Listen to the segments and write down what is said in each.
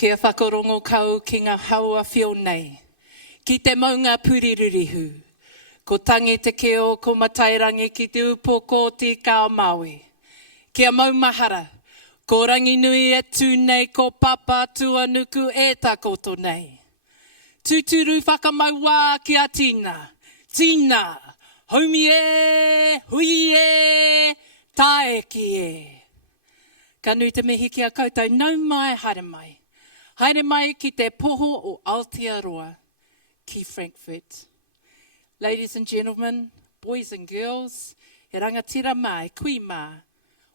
Kia whakarongo kau ki ngā haua whio nei. Ki te maunga purirurihu. Ko tangi te keo, ko matairangi ki te upoko te kao Māui. Kia maumahara. Ko rangi nui atu nei, ko papa tuanuku e takoto nei. Tuturu whakamauā ki a tīna. Tīna. Haumi e, hui e, taeki e. Ka nui te mihi ki a koutou, nau mai, haere mai. Haere mai ki te poho o Aotearoa, ki Frankfurt. Ladies and gentlemen, boys and girls, he rangatira mai, kui mā.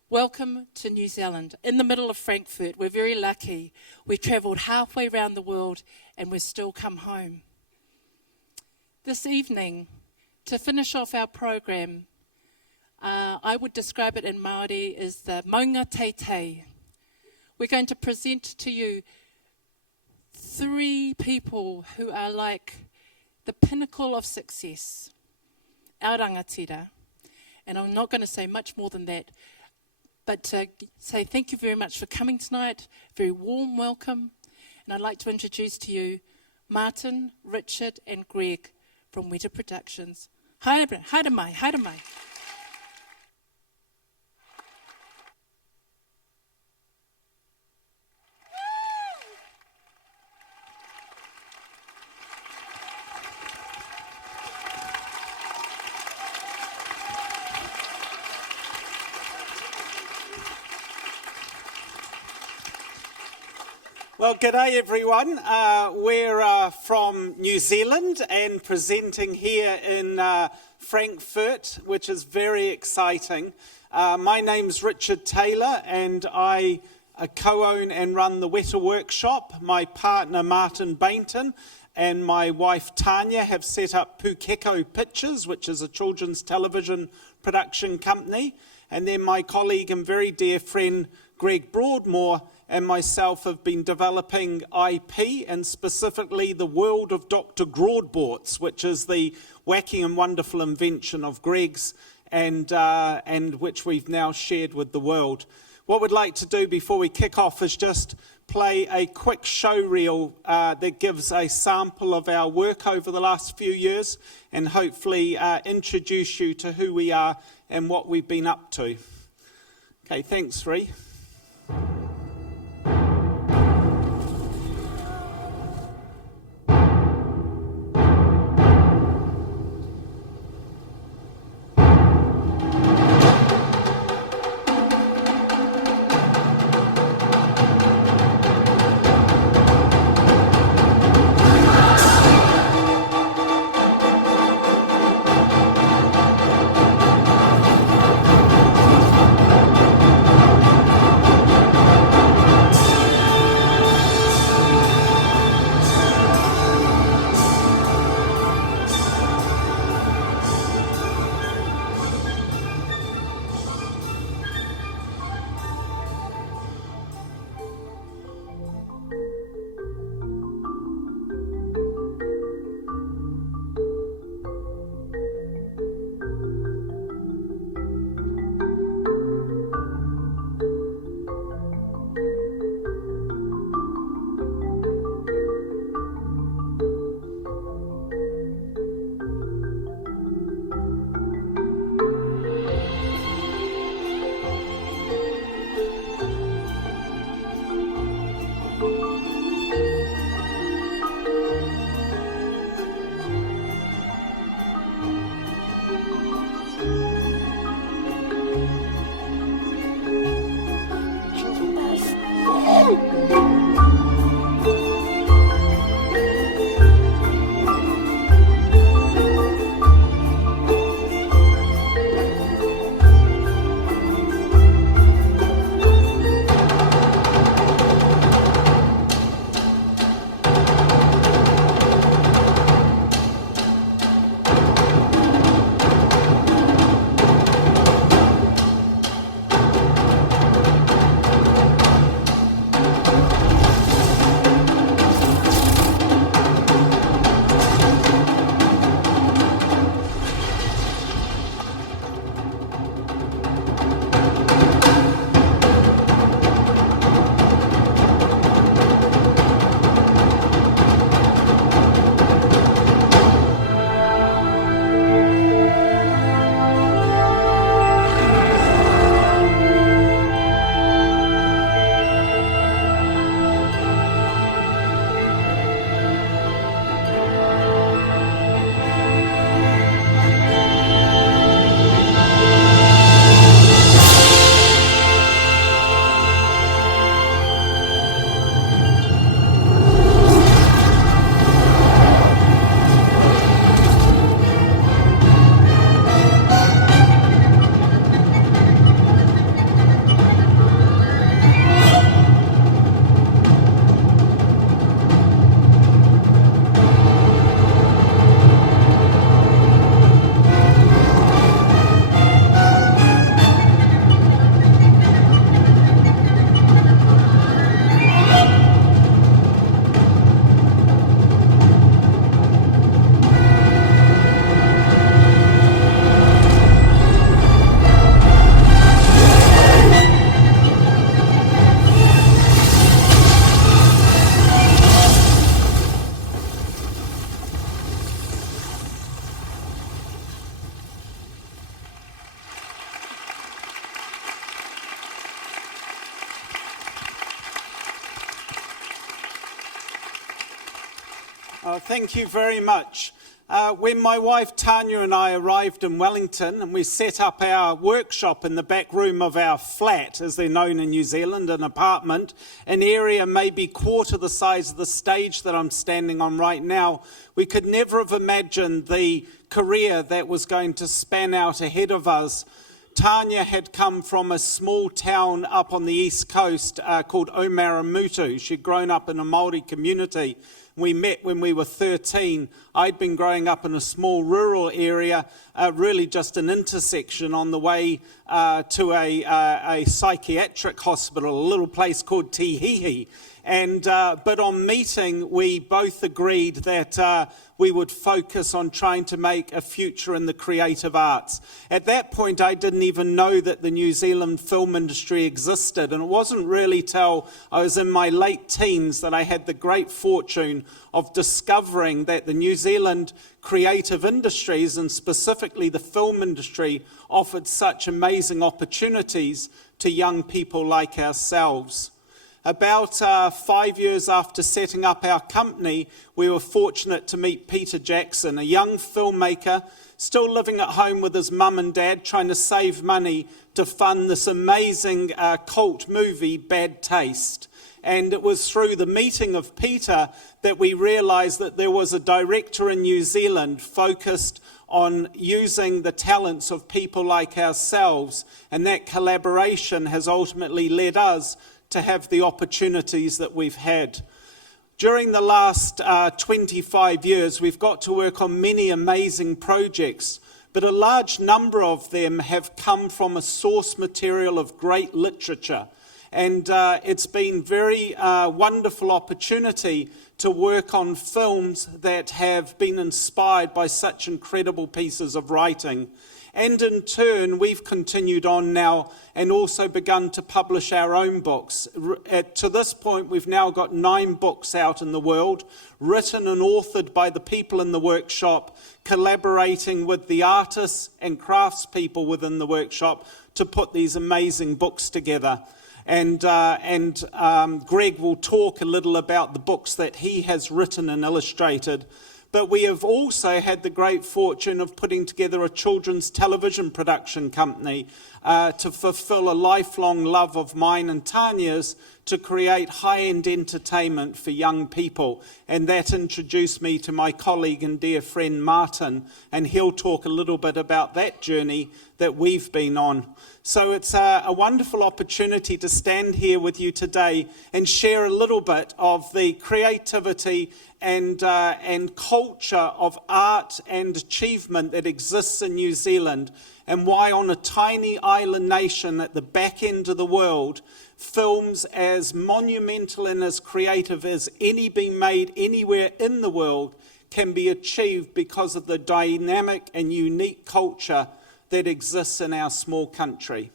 Welcome to New Zealand, in the middle of Frankfurt. We're very lucky. We've travelled halfway around the world and we've still come home. This evening, to finish off our program, I would describe it in Māori as the maunga teitei. We're going to present to you 3 people who are like the pinnacle of success, our rangatira. And I'm not going to say much more than that, but to say thank you very much for coming tonight, very warm welcome. And I'd like to introduce to you Martin, Richard and Greg from Weta Productions. Haere mai, haere mai. Well, g'day everyone. We're from New Zealand and presenting here in Frankfurt, which is very exciting. My name's Richard Taylor and I co-own and run the Weta Workshop. My partner Martin Baynton and my wife Tanya have set up Pukeko Pictures, which is a children's television production company. And then my colleague and very dear friend Greg Broadmore and myself have been developing IP, and specifically the world of Dr. Grootboorts, which is the wacky and wonderful invention of Greg's, and which we've now shared with the world. What we'd like to do before we kick off is just play a quick show reel that gives a sample of our work over the last few years, and hopefully introduce you to who we are and what we've been up to. Okay, thanks, Ree. Oh, thank you very much. When my wife Tanya and I arrived in Wellington and we set up our workshop in the back room of our flat, as they're known in New Zealand, an apartment, an area maybe quarter the size of the stage that I'm standing on right now, we could never have imagined the career that was going to span out ahead of us. Tanya had come from a small town up on the east coast called Omarumutu. She'd grown up in a Māori community. We met when we were 13. I'd been growing up in a small rural area, really just an intersection on the way to a psychiatric hospital, a little place called Tihihi. But on meeting, we both agreed that we would focus on trying to make a future in the creative arts. At that point, I didn't even know that the New Zealand film industry existed, and it wasn't really till I was in my late teens that I had the great fortune of discovering that the New Zealand creative industries, and specifically the film industry, offered such amazing opportunities to young people like ourselves. About 5 years after setting up our company, we were fortunate to meet Peter Jackson, a young filmmaker, still living at home with his mum and dad, trying to save money to fund this amazing cult movie, Bad Taste. And it was through the meeting of Peter that we realised that there was a director in New Zealand focused on using the talents of people like ourselves, and that collaboration has ultimately led us to have the opportunities that we've had. During the last 25 years, we've got to work on many amazing projects, but a large number of them have come from a source material of great literature. And it's been very wonderful opportunity to work on films that have been inspired by such incredible pieces of writing. And in turn, we've continued on now and also begun to publish our own books. To this point, we've now got 9 books out in the world, written and authored by the people in the workshop, collaborating with the artists and craftspeople within the workshop to put these amazing books together. And Greg will talk a little about the books that he has written and illustrated. But we have also had the great fortune of putting together a children's television production company to fulfill a lifelong love of mine and Tanya's to create high-end entertainment for young people. And that introduced me to my colleague and dear friend Martin, and he'll talk a little bit about that journey that we've been on. So it's a wonderful opportunity to stand here with you today and share a little bit of the creativity and culture of art and achievement that exists in New Zealand, and why on a tiny island nation at the back end of the world, films as monumental and as creative as any being made anywhere in the world can be achieved because of the dynamic and unique culture that exists in our small country.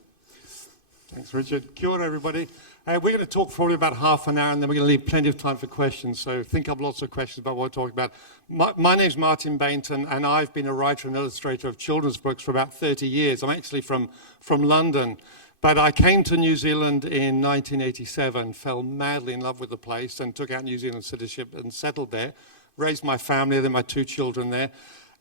Thanks, Richard. Kia ora, everybody. We're going to talk for probably about half an hour, and then we're going to leave plenty of time for questions. So think up lots of questions about what we're talking about. My name's Martin Baynton, and I've been a writer and illustrator of children's books for about 30 years. I'm actually from London. But I came to New Zealand in 1987, fell madly in love with the place, and took out New Zealand citizenship and settled there, raised my family, then my 2 children there.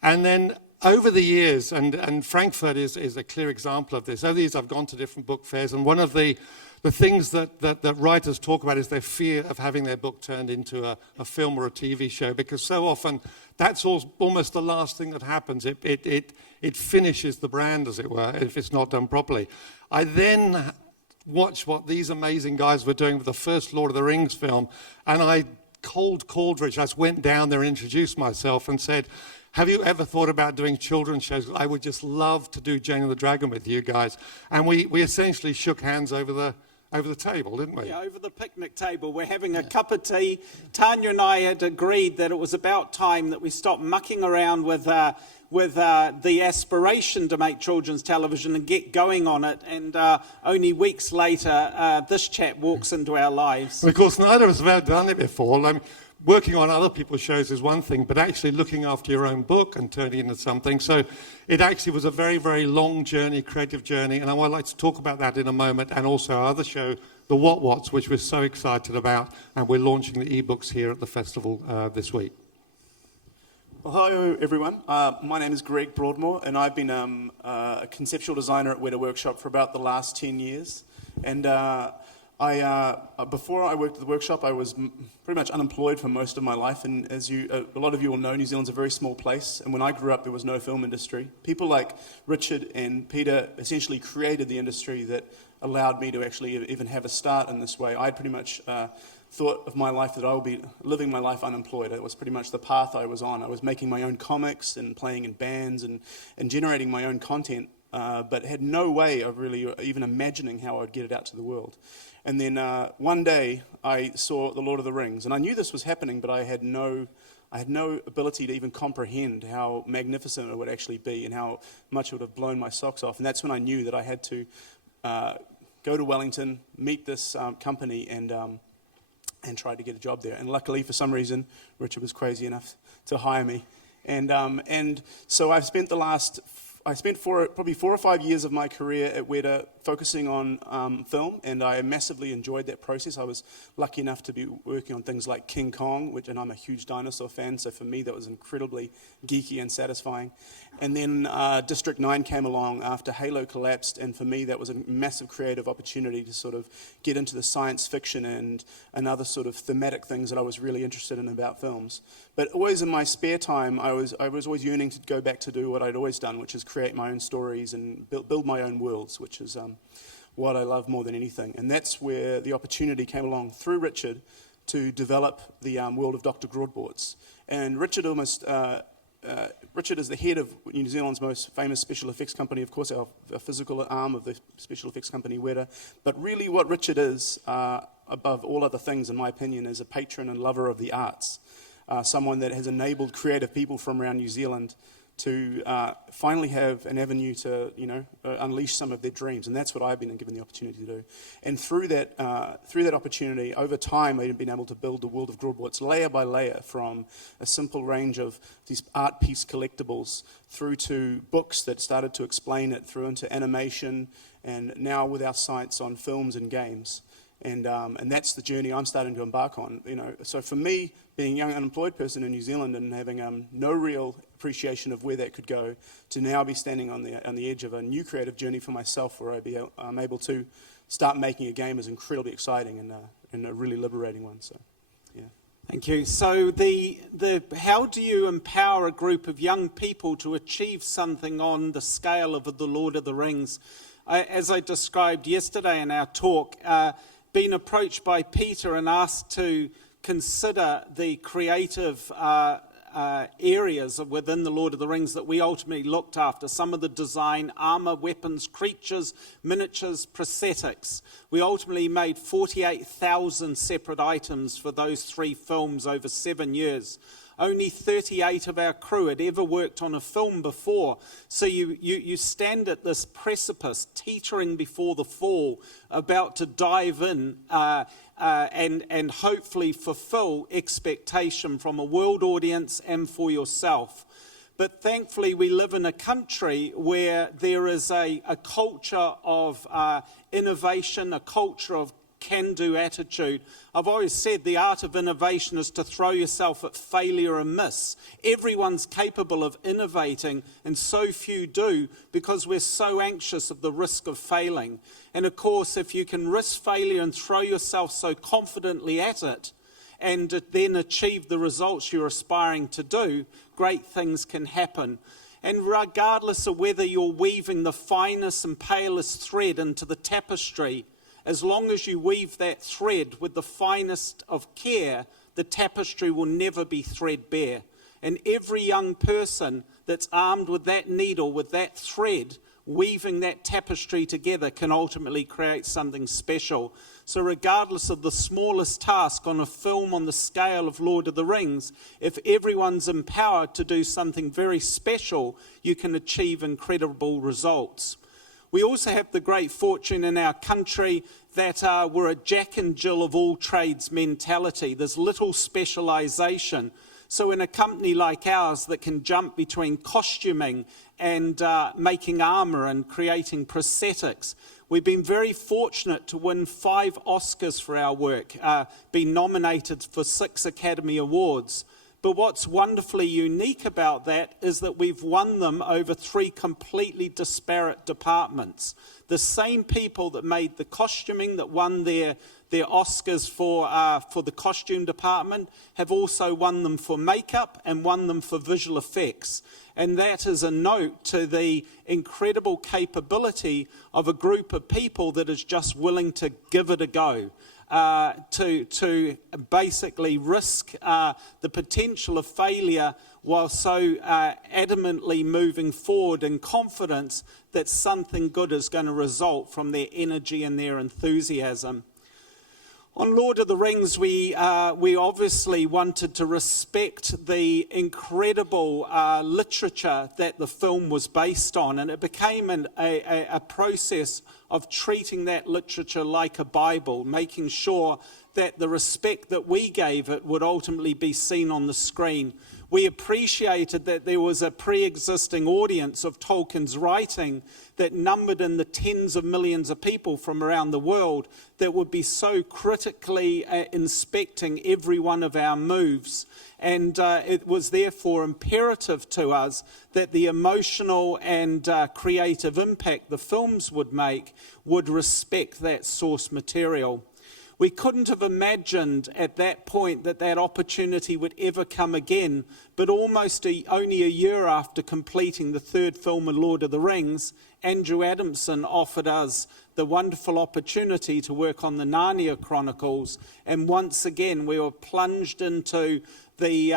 And then over the years, and Frankfurt is a clear example of this, over the years I've gone to different book fairs, and one of the things that writers talk about is their fear of having their book turned into a film or a TV show, because so often that's almost the last thing that happens. It finishes the brand, as it were, if it's not done properly. I then watched what these amazing guys were doing with the first Lord of the Rings film, and I called Rich. I just went down there and introduced myself and said, have you ever thought about doing children's shows? I would just love to do Jane and the Dragon with you guys. And we essentially shook hands over the table, didn't we? Yeah, over the picnic table. We're having a cup of tea. Tanya and I had agreed that it was about time that we stopped mucking around with the aspiration to make children's television and get going on it. And only weeks later, this chap walks into our lives. Of course, neither of us have ever done it before. I mean, working on other people's shows is one thing, but actually looking after your own book and turning it into something. So it actually was a very, very long journey, creative journey, and I would like to talk about that in a moment, and also our other show, The What-What's, which we're so excited about, and we're launching the ebooks here at the festival this week. Well, hello everyone. My name is Greg Broadmore, and I've been a conceptual designer at Weta Workshop for about the last 10 years. And before I worked at the workshop, I was pretty much unemployed for most of my life. And as a lot of you will know, New Zealand's a very small place. And when I grew up, there was no film industry. People like Richard and Peter essentially created the industry that allowed me to actually even have a start in this way. I pretty much thought of my life that I would be living my life unemployed. It was pretty much the path I was on. I was making my own comics and playing in bands and generating my own content, but had no way of really even imagining how I would get it out to the world. And then one day I saw The Lord of the Rings, and I knew this was happening, but I had no ability to even comprehend how magnificent it would actually be and how much it would have blown my socks off. And that's when I knew that I had to go to Wellington, meet this company, and tried to get a job there. And luckily, for some reason, Richard was crazy enough to hire me. And so I've spent probably 4 or 5 years of my career at Weta focusing on film, and I massively enjoyed that process. I was lucky enough to be working on things like King Kong, and I'm a huge dinosaur fan, so for me that was incredibly geeky and satisfying. And then District 9 came along after Halo collapsed, and for me that was a massive creative opportunity to sort of get into the science fiction and other sort of thematic things that I was really interested in about films. But always in my spare time, I was always yearning to go back to do what I'd always done, which is create my own stories and build my own worlds, which is what I love more than anything. And that's where the opportunity came along through Richard to develop the world of Dr. Broadboards. And Richard is the head of New Zealand's most famous special effects company, of course, our physical arm of the special effects company, Weta. But really what Richard is, above all other things, in my opinion, is a patron and lover of the arts. Someone that has enabled creative people from around New Zealand to finally have an avenue to, unleash some of their dreams, and that's what I've been given the opportunity to do. And through that opportunity, over time, I've been able to build the world of Broadboards layer by layer, from a simple range of these art piece collectibles through to books that started to explain it, through into animation, and now with our sights on films and games. And that's the journey I'm starting to embark on. So for me, being a young unemployed person in New Zealand and having no real appreciation of where that could go, to now be standing on the edge of a new creative journey for myself, where I'm able to start making a game, is incredibly exciting and a really liberating one. So, yeah. Thank you. So how do you empower a group of young people to achieve something on the scale of The Lord of the Rings? As I described yesterday in our talk, being approached by Peter and asked to consider the creative areas within The Lord of the Rings that we ultimately looked after. Some of the design, armor, weapons, creatures, miniatures, prosthetics. We ultimately made 48,000 separate items for those 3 films over 7 years. Only 38 of our crew had ever worked on a film before. So you stand at this precipice, teetering before the fall, about to dive in and hopefully fulfill expectation from a world audience and for yourself. But thankfully, we live in a country where there is a culture of innovation, a culture of can-do attitude. I've always said the art of innovation is to throw yourself at failure and miss. Everyone's capable of innovating, and so few do, because we're so anxious of the risk of failing. And of course, if you can risk failure and throw yourself so confidently at it, and then achieve the results you're aspiring to do, great things can happen. And regardless of whether you're weaving the finest and palest thread into the tapestry, as long as you weave that thread with the finest of care, the tapestry will never be threadbare. And every young person that's armed with that needle, with that thread, weaving that tapestry together, can ultimately create something special. So regardless of the smallest task on a film on the scale of Lord of the Rings, if everyone's empowered to do something very special, you can achieve incredible results. We also have the great fortune in our country that we're a Jack and Jill of all trades mentality. There's little specialisation. So in a company like ours that can jump between costuming and making armour and creating prosthetics, we've been very fortunate to win 5 Oscars for our work, been nominated for 6 Academy Awards. But what's wonderfully unique about that is that we've won them over 3 completely disparate departments. The same people that made the costuming, that won their Oscars for the costume department, have also won them for makeup and won them for visual effects. And that is a note to the incredible capability of a group of people that is just willing to give it a go. To basically risk the potential of failure while so adamantly moving forward in confidence that something good is going to result from their energy and their enthusiasm. On Lord of the Rings, we obviously wanted to respect the incredible literature that the film was based on, and it became a process of treating that literature like a Bible, making sure that the respect that we gave it would ultimately be seen on the screen. We appreciated that there was a pre-existing audience of Tolkien's writing that numbered in the tens of millions of people from around the world that would be so critically inspecting every one of our moves. And it was therefore imperative to us that the emotional and creative impact the films would make would respect that source material. We couldn't have imagined at that point that that opportunity would ever come again, but almost only a year after completing the 3rd film in Lord of the Rings, Andrew Adamson offered us the wonderful opportunity to work on the Narnia Chronicles, and once again we were plunged into the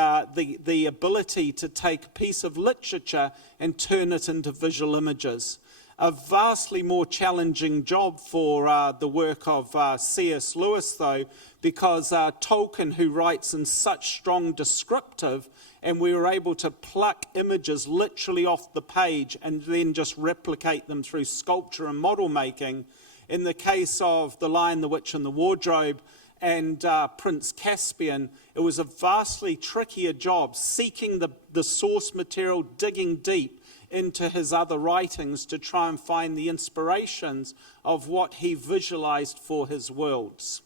ability to take a piece of literature and turn it into visual images. A vastly more challenging job for the work of C.S. Lewis, though, because Tolkien, who writes in such strong descriptive, and we were able to pluck images literally off the page and then just replicate them through sculpture and model making. In the case of The Lion, the Witch and the Wardrobe and Prince Caspian, it was a vastly trickier job, seeking the source material, digging deep into his other writings to try and find the inspirations of what he visualized for his worlds.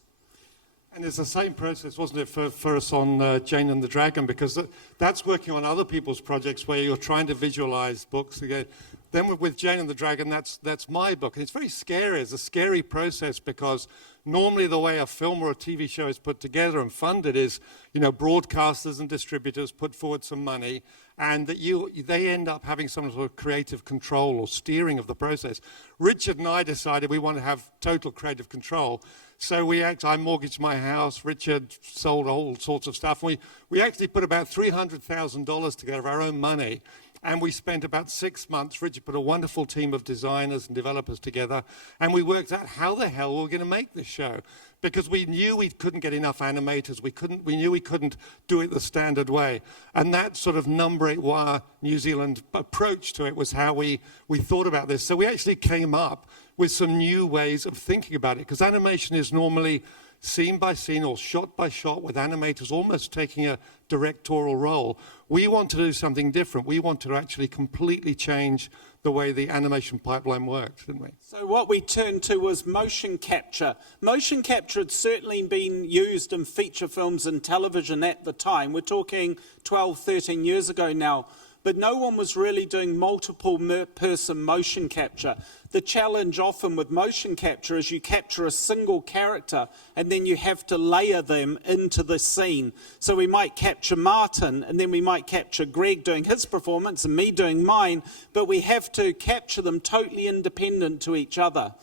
And it's the same process, wasn't it, for us on Jane and the Dragon, because that's working on other people's projects where you're trying to visualize books again. Then with Jane and the Dragon, that's my book. And it's very scary. It's a scary process because normally the way a film or a TV show is put together and funded is, broadcasters and distributors put forward some money, and that they end up having some sort of creative control or steering of the process. Richard and I decided we want to have total creative control. So I mortgaged my house, Richard sold all sorts of stuff. We actually put about $300,000 together of our own money, and we spent about 6 months. Richard put a wonderful team of designers and developers together, and we worked out how the hell we were going to make this show. Because we knew we couldn't get enough animators. We knew we couldn't do it the standard way. And that sort of number 8 wire New Zealand approach to it was how we thought about this. So we actually came up with some new ways of thinking about it. Because animation is normally scene by scene or shot by shot with animators almost taking a directorial role. We want to do something different. We want to actually completely change the way the animation pipeline works, didn't we? So what we turned to was motion capture. Motion capture had certainly been used in feature films and television at the time. We're talking 12, 13 years ago now. But no one was really doing multiple person motion capture. The challenge often with motion capture is you capture a single character and then you have to layer them into the scene. So we might capture Martin and then we might capture Greg doing his performance and me doing mine, but we have to capture them totally independent to each other.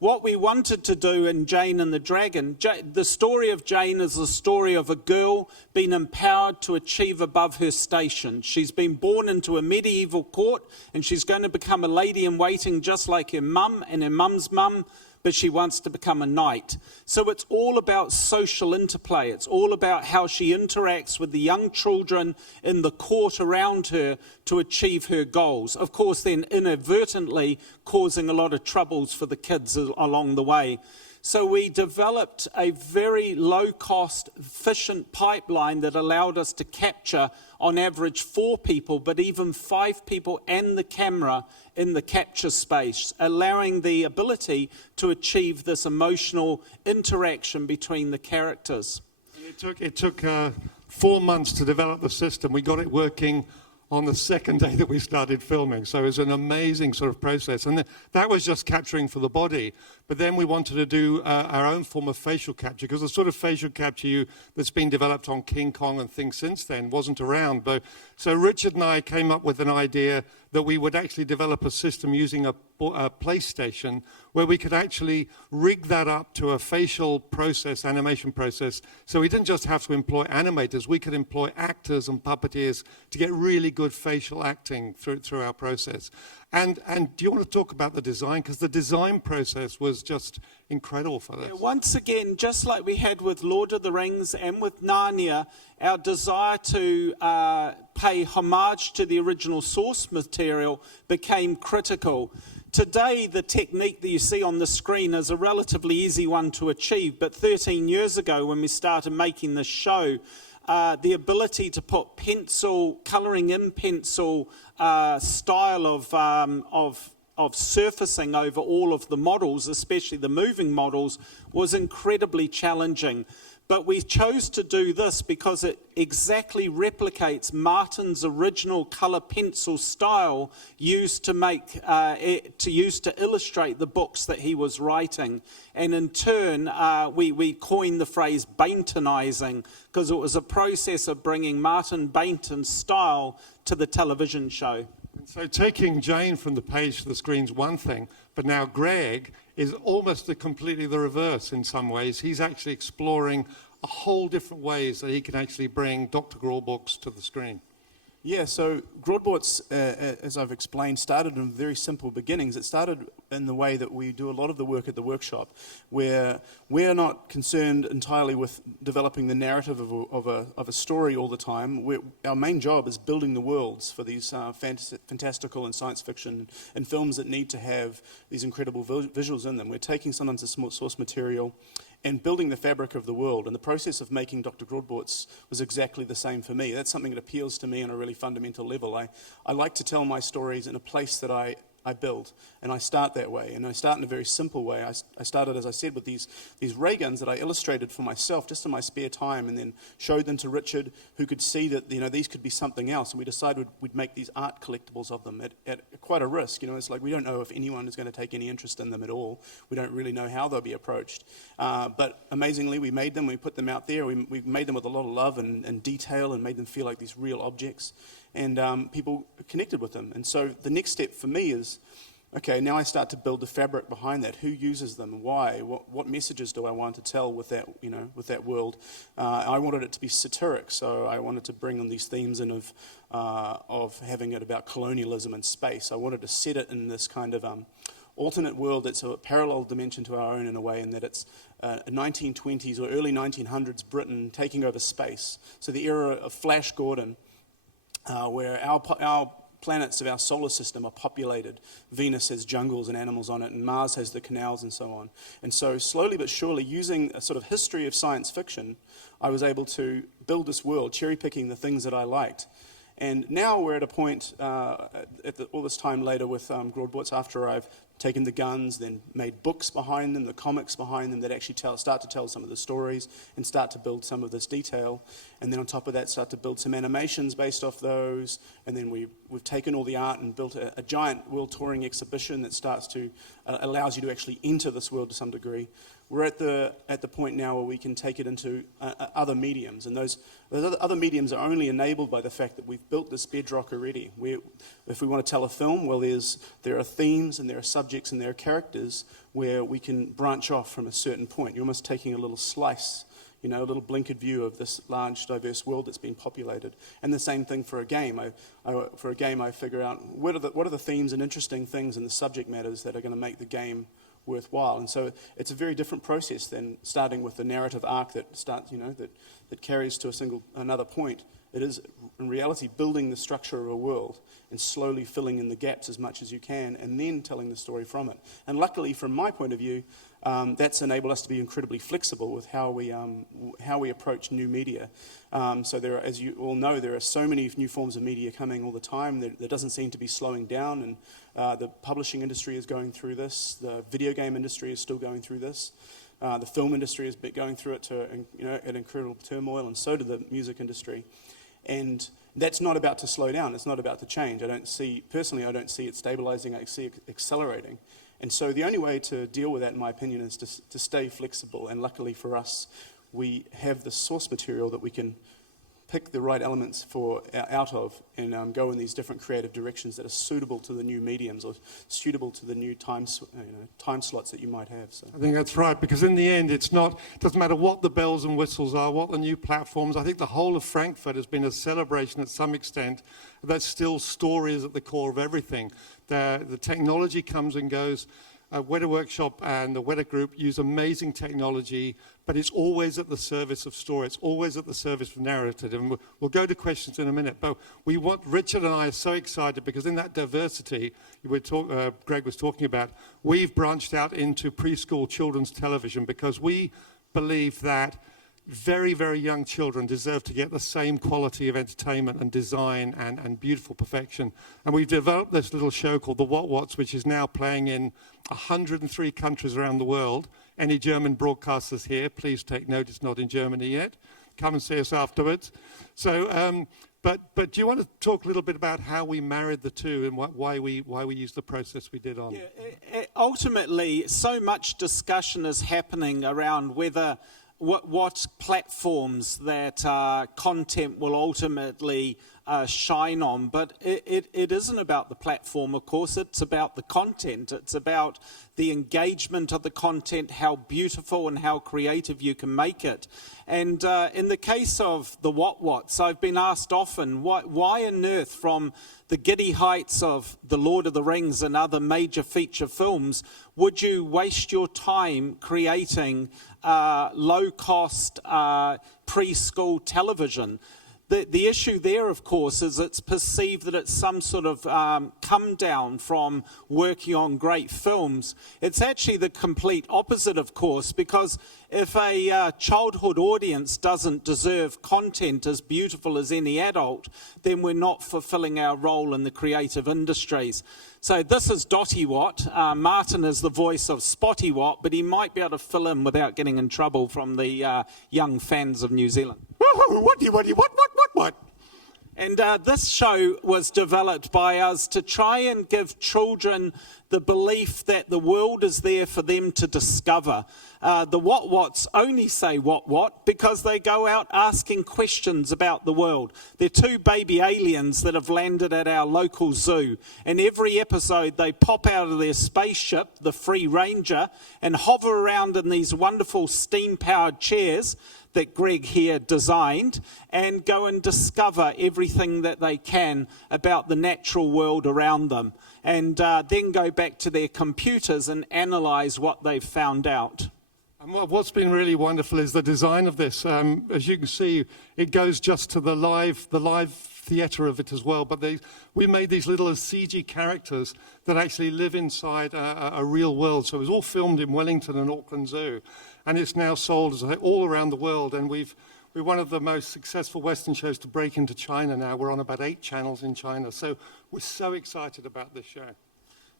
What we wanted to do in Jane and the Dragon, the story of Jane is the story of a girl being empowered to achieve above her station. She's been born into a medieval court and she's going to become a lady in waiting just like her mum and her mum's mum, but she wants to become a knight. So it's all about social interplay. It's all about how she interacts with the young children in the court around her to achieve her goals. Of course, then inadvertently causing a lot of troubles for the kids along the way. So we developed a very low-cost, efficient pipeline that allowed us to capture, on average, 4 people, but even 5 people and the camera in the capture space, allowing the ability to achieve this emotional interaction between the characters. It took 4 months to develop the system. We got it working on the second day that we started filming. So it was an amazing sort of process. And that was just capturing for the body. But then we wanted to do our own form of facial capture, because the sort of facial capture that's been developed on King Kong and things since then wasn't around. So Richard and I came up with an idea that we would actually develop a system using a PlayStation where we could actually rig that up to a facial process, animation process. So we didn't just have to employ animators, we could employ actors and puppeteers to get really good facial acting through our process. And do you want to talk about the design? Because the design process was just incredible for this. Yeah, once again, just like we had with Lord of the Rings and with Narnia, our desire to pay homage to the original source material became critical. Today, the technique that you see on the screen is a relatively easy one to achieve, but 13 years ago when we started making this show, the ability to put pencil, colouring in pencil style of surfacing over all of the models, especially the moving models, was incredibly challenging. But we chose to do this because it exactly replicates Martin's original colour pencil style used to illustrate the books that he was writing. And in turn, we coined the phrase Bayntonizing, because it was a process of bringing Martin Baynton's style to the television show. So taking Jane from the page to the screen's one thing, but now Greg is almost completely the reverse in some ways. He's actually exploring a whole different ways that he can actually bring Dr. Graw books to the screen. Yeah, so Broadmore's, as I've explained, started in very simple beginnings. It started in the way that we do a lot of the work at the workshop, where we're not concerned entirely with developing the narrative of a story all the time. Our main job is building the worlds for these fantastical and science fiction and films that need to have these incredible visuals in them. We're taking sometimes the source material and building the fabric of the world. And the process of making Dr. Broadmore's was exactly the same for me. That's something that appeals to me on a really fundamental level. I like to tell my stories in a place that I build, and I start that way, and I start in a very simple way. I started, as I said, with these ray guns that I illustrated for myself just in my spare time, and then showed them to Richard, who could see that these could be something else, and we decided we'd make these art collectibles of them at quite a risk. It's like we don't know if anyone is going to take any interest in them at all. We don't really know how they'll be approached, but amazingly we made them, we put them out there, we made them with a lot of love and detail, and made them feel like these real objects. And people connected with them. And so the next step for me is, okay, now I start to build the fabric behind that. Who uses them? Why? What messages do I want to tell with that? With that world? I wanted it to be satiric, so I wanted to bring in these themes in of having it about colonialism and space. I wanted to set it in this kind of alternate world that's a parallel dimension to our own in a way, in that it's a 1920s or early 1900s Britain taking over space. So the era of Flash Gordon, where our planets of our solar system are populated. Venus has jungles and animals on it, and Mars has the canals and so on. And so slowly but surely, using a sort of history of science fiction, I was able to build this world, cherry-picking the things that I liked. And now we're at a point, all this time later with Broadmore's, after I've taken the guns, then made books behind them, the comics behind them that actually start to tell some of the stories and start to build some of this detail. And then on top of that, start to build some animations based off those. And then we've taken all the art and built a giant world touring exhibition that starts to allows you to actually enter this world to some degree. We're at the point now where we can take it into other mediums, and those other mediums are only enabled by the fact that we've built this bedrock already. If we want to tell a film, well, there are themes and there are subjects and there are characters where we can branch off from a certain point. You're almost taking a little slice, a little blinkered view of this large, diverse world that's been populated. And the same thing for a game. For a game, I figure out what are the themes and interesting things and the subject matters that are going to make the game worthwhile. And so it's a very different process than starting with the narrative arc that starts, that carries to another point. It is, in reality, building the structure of a world and slowly filling in the gaps as much as you can, and then telling the story from it. And luckily, from my point of view, that's enabled us to be incredibly flexible with how we approach new media. So there are, as you all know, there are so many new forms of media coming all the time. There doesn't seem to be slowing down, and the publishing industry is going through this. The video game industry is still going through this. The film industry has been going through it to an incredible turmoil, and so did the music industry. And that's not about to slow down. It's not about to change. I don't see it stabilizing. I see it accelerating. And so the only way to deal with that, in my opinion, is to stay flexible. And luckily for us, we have the source material that we can pick the right elements out of and go in these different creative directions that are suitable to the new mediums or suitable to the new time slots that you might have. So. I think that's right, because in the end, it doesn't matter what the bells and whistles are, what the new platforms. I think the whole of Frankfurt has been a celebration at some extent. That still story is at the core of everything. The technology comes and goes. Weta Workshop and the Weta Group use amazing technology, but it's always at the service of story. It's always at the service of narrative. And we'll go to questions in a minute. But Richard and I are so excited because in that diversity Greg was talking about, we've branched out into preschool children's television because we believe that very, very young children deserve to get the same quality of entertainment and design and beautiful perfection. And we've developed this little show called The What-What's, which is now playing in 103 countries around the world. Any German broadcasters here, please take note, it's not in Germany yet. Come and see us afterwards. So, but do you want to talk a little bit about how we married the two and why we used the process we did on? Yeah, ultimately, so much discussion is happening around whether what platforms that content will ultimately shine on. But it isn't about the platform, of course. It's about the content. It's about the engagement of the content, how beautiful and how creative you can make it. And in the case of the What-What's, I've been asked often, why on earth, from the giddy heights of The Lord of the Rings and other major feature films, would you waste your time creating low-cost preschool television? The issue there, of course, is it's perceived that it's some sort of come down from working on great films. It's actually the complete opposite, of course, because if a childhood audience doesn't deserve content as beautiful as any adult, then we're not fulfilling our role in the creative industries. So this is Dotty Watt. Martin is the voice of Spotty Watt, but he might be able to fill in without getting in trouble from the young fans of New Zealand. What? And this show was developed by us to try and give children the belief that the world is there for them to discover. The What-What's only say what because they go out asking questions about the world. They're two baby aliens that have landed at our local zoo. And every episode they pop out of their spaceship, the Free Ranger, and hover around in these wonderful steam-powered chairs that Greg here designed, and go and discover everything that they can about the natural world around them, and then go back to their computers and analyze what they've found out. And what's been really wonderful is the design of this. As you can see, it goes just to the live theatre of it as well. But we made these little CG characters that actually live inside a real world. So it was all filmed in Wellington and Auckland Zoo, and it's now sold as all around the world. And we're one of the most successful Western shows to break into China now. We're on about 8 channels in China. So we're so excited about this show.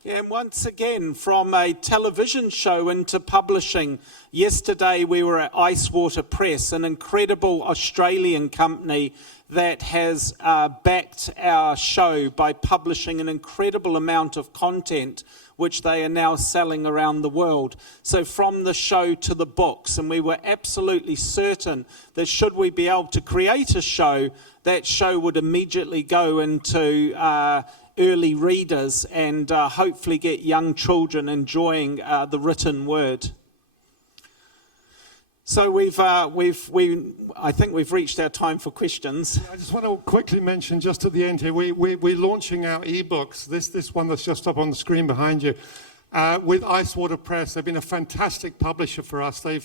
Yeah, and once again, from a television show into publishing, yesterday we were at Icewater Press, an incredible Australian company that has backed our show by publishing an incredible amount of content, which they are now selling around the world. So from the show to the books, and we were absolutely certain that should we be able to create a show, that show would immediately go into early readers and hopefully get young children enjoying the written word. So I think we've reached our time for questions. I just want to quickly mention just at the end here, we're launching our ebooks. This one that's just up on the screen behind you, with Icewater Press. They've been a fantastic publisher for us. They're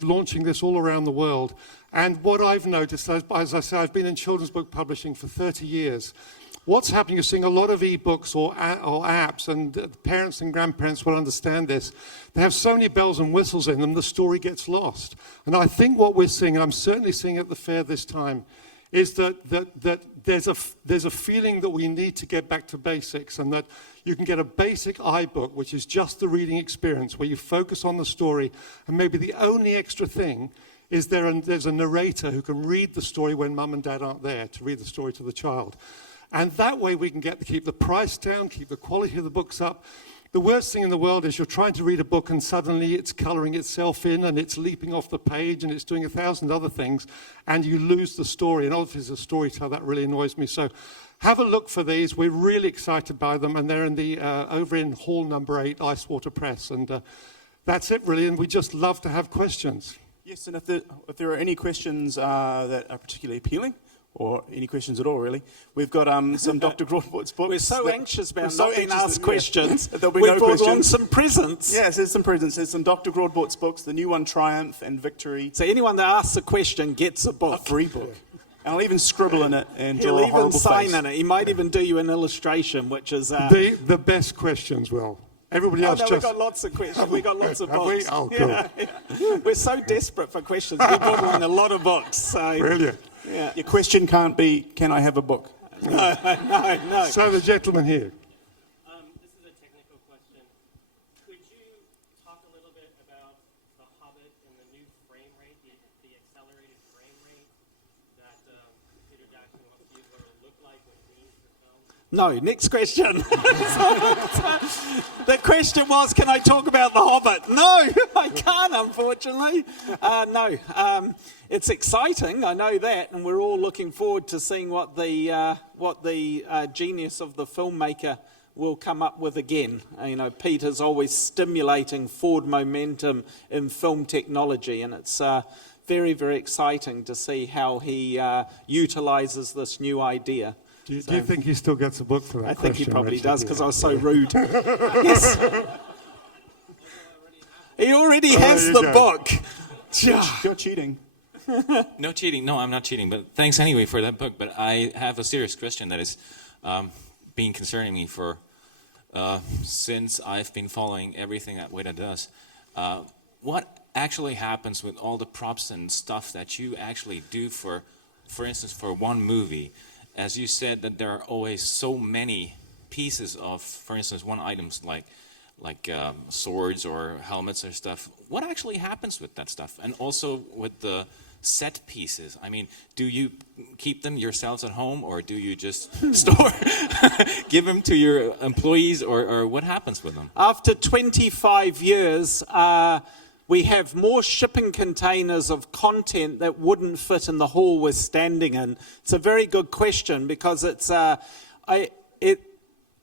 launching this all around the world. And what I've noticed, as I say, I've been in children's book publishing for 30 years. What's happening, you're seeing a lot of ebooks or apps, and parents and grandparents will understand this. They have so many bells and whistles in them, the story gets lost. And I think what we're seeing, and I'm certainly seeing at the fair this time, is that there's a feeling that we need to get back to basics, and that you can get a basic iBook, which is just the reading experience, where you focus on the story, and maybe the only extra thing is there's a narrator who can read the story when mum and dad aren't there to read the story to the child. And that way we can keep the price down, keep the quality of the books up. The worst thing in the world is you're trying to read a book and suddenly it's coloring itself in and it's leaping off the page and it's doing 1,000 other things and you lose the story. And obviously as a storyteller, that really annoys me. So have a look for these. We're really excited by them, and they're in the over in hall number 8, Icewater Press. And that's it really, and we just love to have questions. Yes, and if there are any questions that are particularly appealing, or any questions at all, really, we've got some Dr. Broadmore's books. We're so anxious about not being asked questions. There'll be we no brought questions. along some presents. Yes, there's some presents. There's some Dr. Broadmore's books, the new one, Triumph and Victory. So anyone that asks a question gets a book. A free book. And I'll even scribble in it and draw He'll a even horrible sign face. in it. He might even do you an illustration, which is... The best questions, Will. Everybody else no, just... we've got lots of questions. We've got lots of Have books. we? Oh, cool. Yeah. We're so desperate for questions. We brought along a lot of books. So, Brilliant. yeah. Your question can't be, can I have a book? No. So the gentleman here. This is a technical question. Could you talk a little bit about The Hobbit and the new frame rate, the accelerated frame rate that Peter Jackson wants to use, what it'll look like when it means the film? No, next question. The question was, can I talk about The Hobbit? No, I can't, unfortunately. No. It's exciting, I know that, and we're all looking forward to seeing what the genius of the filmmaker will come up with again. You know, Peter's always stimulating forward momentum in film technology, and it's very, very exciting to see how he utilizes this new idea. Do you think he still gets a book for that I think he question, probably Richard? does, because I was so rude. Yes. He already has there you the go. book. You're cheating. No cheating. No, I'm not cheating. But thanks anyway for that book. But I have a serious question that is been concerning me for since I've been following everything that Weta does. What actually happens with all the props and stuff that you actually do for instance, for one movie? As you said, that there are always so many pieces of, for instance, one items like swords or helmets or stuff. What actually happens with that stuff? And also with the set pieces. I mean, do you keep them yourselves at home, or do you just give them to your employees, or what happens with them? After 25 years, we have more shipping containers of content that wouldn't fit in the hall we're standing in. It's a very good question, because it's a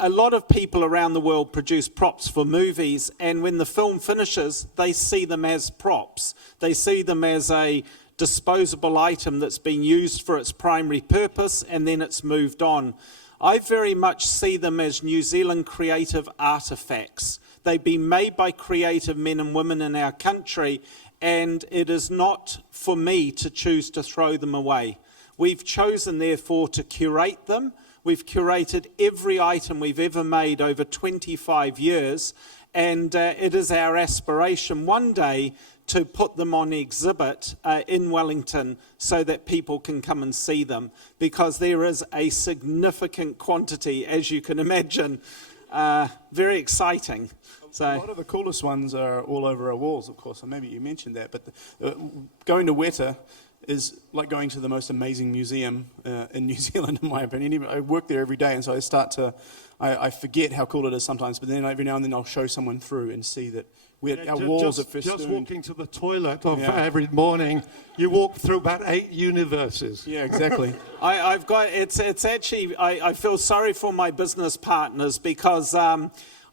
lot of people around the world produce props for movies, and when the film finishes, they see them as props. They see them as a disposable item that's been used for its primary purpose, and then it's moved on. I very much see them as New Zealand creative artifacts. They've been made by creative men and women in our country, and it is not for me to choose to throw them away. We've chosen, therefore, to curate them. We've curated every item we've ever made over 25 years, and it is our aspiration one day to put them on exhibit in Wellington so that people can come and see them, because there is a significant quantity, as you can imagine. Very exciting. So, a lot of the coolest ones are all over our walls, of course, and maybe you mentioned that, but going to Weta is like going to the most amazing museum in New Zealand, in my opinion. I work there every day, and so I forget how cool it is sometimes, but then every now and then I'll show someone through and see that our walls are festooned. Just walking to the toilet every morning, you walk through about 8 universes. Yeah, exactly. I've got, it's actually, I feel sorry for my business partners, because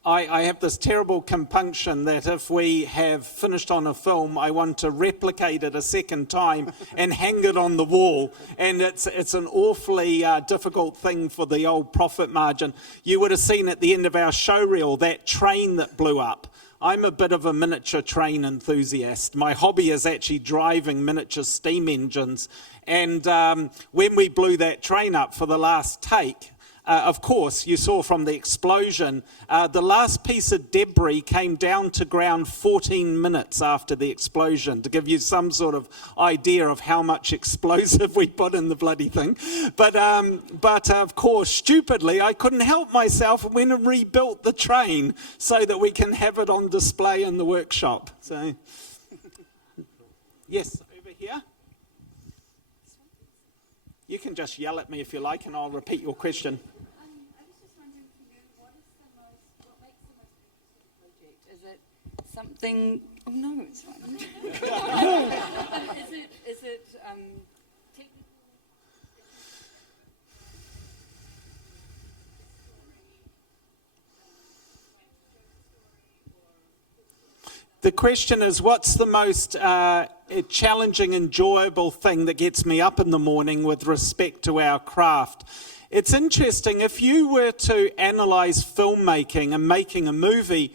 I have this terrible compunction that if we have finished on a film, I want to replicate it a second time and hang it on the wall. And it's an awfully difficult thing for the old profit margin. You would have seen at the end of our show reel that train that blew up. I'm a bit of a miniature train enthusiast. My hobby is actually driving miniature steam engines. And when we blew that train up for the last take, of course, you saw from the explosion, the last piece of debris came down to ground 14 minutes after the explosion, to give you some sort of idea of how much explosive we put in the bloody thing. But of course, stupidly, I couldn't help myself and went and rebuilt the train so that we can have it on display in the workshop. So, yes, over here. You can just yell at me if you like, and I'll repeat your question. I was just wondering for you, what makes the most interesting project? Is it something? Oh no, it's fine. Is it technical? The question is, what's the most challenging, enjoyable thing that gets me up in the morning with respect to our craft? It's interesting, if you were to analyse filmmaking and making a movie,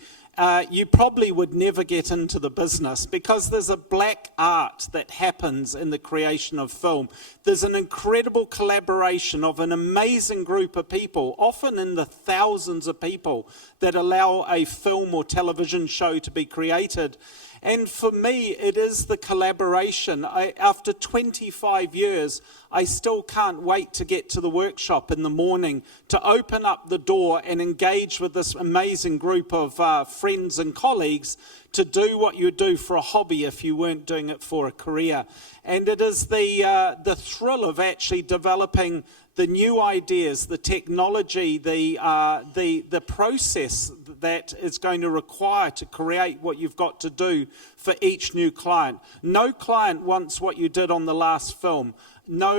you probably would never get into the business because there's a black art that happens in the creation of film. There's an incredible collaboration of an amazing group of people, often in the thousands of people, that allow a film or television show to be created. And for me, it is the collaboration. After 25 years, I still can't wait to get to the workshop in the morning, to open up the door and engage with this amazing group of friends and colleagues to do what you do for a hobby if you weren't doing it for a career. And it is the thrill of actually developing the new ideas, the technology, the process that is going to require to create what you've got to do for each new client. No client wants what you did on the last film. No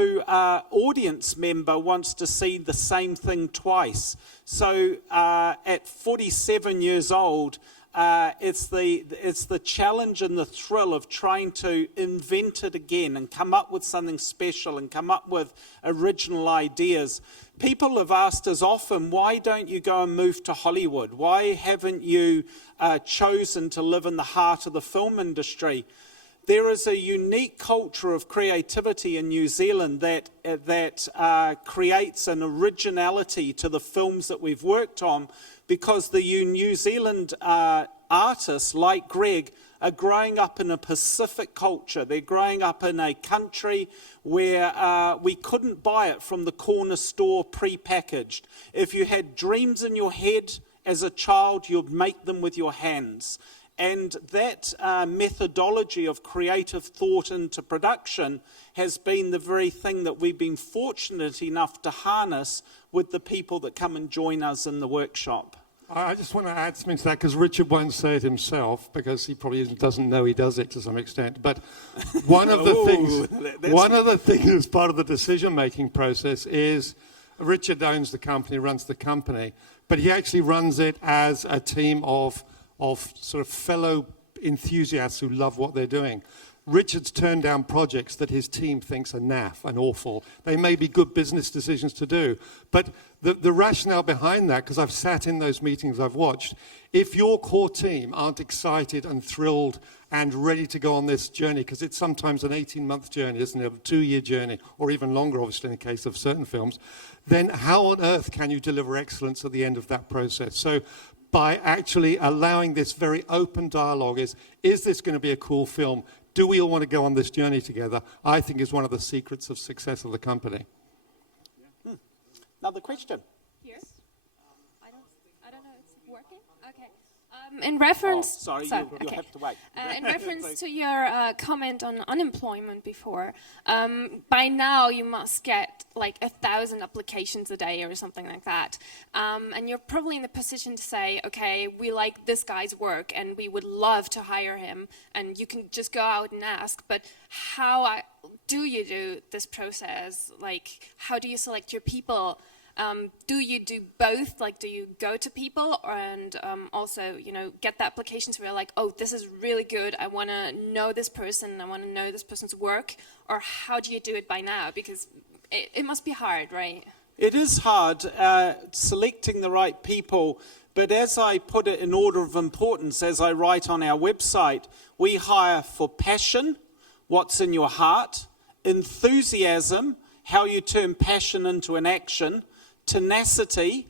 audience member wants to see the same thing twice. So at 47 years old, it's the challenge and the thrill of trying to invent it again and come up with something special and come up with original ideas. People have asked us often, why don't you go and move to Hollywood? Why haven't you chosen to live in the heart of the film industry? There is a unique culture of creativity in New Zealand that creates an originality to the films that we've worked on, because the New Zealand artists like Greg are growing up in a Pacific culture. They're growing up in a country where we couldn't buy it from the corner store pre-packaged. If you had dreams in your head as a child, you'd make them with your hands. And that methodology of creative thought into production has been the very thing that we've been fortunate enough to harness with the people that come and join us in the workshop. I just want to add something to that, because Richard won't say it himself, because he probably doesn't know he does it to some extent. But one of the things as part of the decision-making process is Richard owns the company, runs the company, but he actually runs it as a team of sort of fellow enthusiasts who love what they're doing. Richard's turned down projects that his team thinks are naff and awful. They may be good business decisions to do, but the rationale behind that, because I've sat in those meetings, I've watched, if your core team aren't excited and thrilled and ready to go on this journey, because it's sometimes an 18-month journey, isn't it, a 2-year journey, or even longer, obviously, in the case of certain films, then how on earth can you deliver excellence at the end of that process? So by actually allowing this very open dialogue, is this going to be a cool film? Do we all want to go on this journey together? I think is one of the secrets of success of the company. Another question. Here? I don't know. It's working. Okay. In reference, you'll have to wait. In reference to your comment on unemployment before, by now you must get like 1,000 applications a day or something like that, and you're probably in the position to say, okay, we like this guy's work and we would love to hire him, and you can just go out and ask. But how do you do this process? Like, how do you select your people? Do you do both? Like, do you go to people and also, get the applications where you're like, oh, this is really good. I want to know this person. I want to know this person's work. Or how do you do it by now? Because it must be hard, right? It is hard selecting the right people. But as I put it in order of importance, as I write on our website, we hire for passion, what's in your heart, enthusiasm, how you turn passion into an action, tenacity,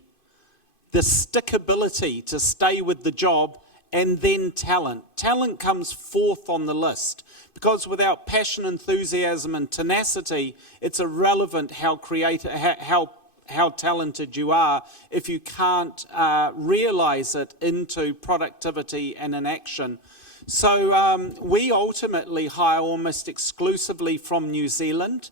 the stickability to stay with the job, and then talent. Talent comes fourth on the list because without passion, enthusiasm, and tenacity, it's irrelevant how talented you are if you can't realize it into productivity and in action. So we ultimately hire almost exclusively from New Zealand.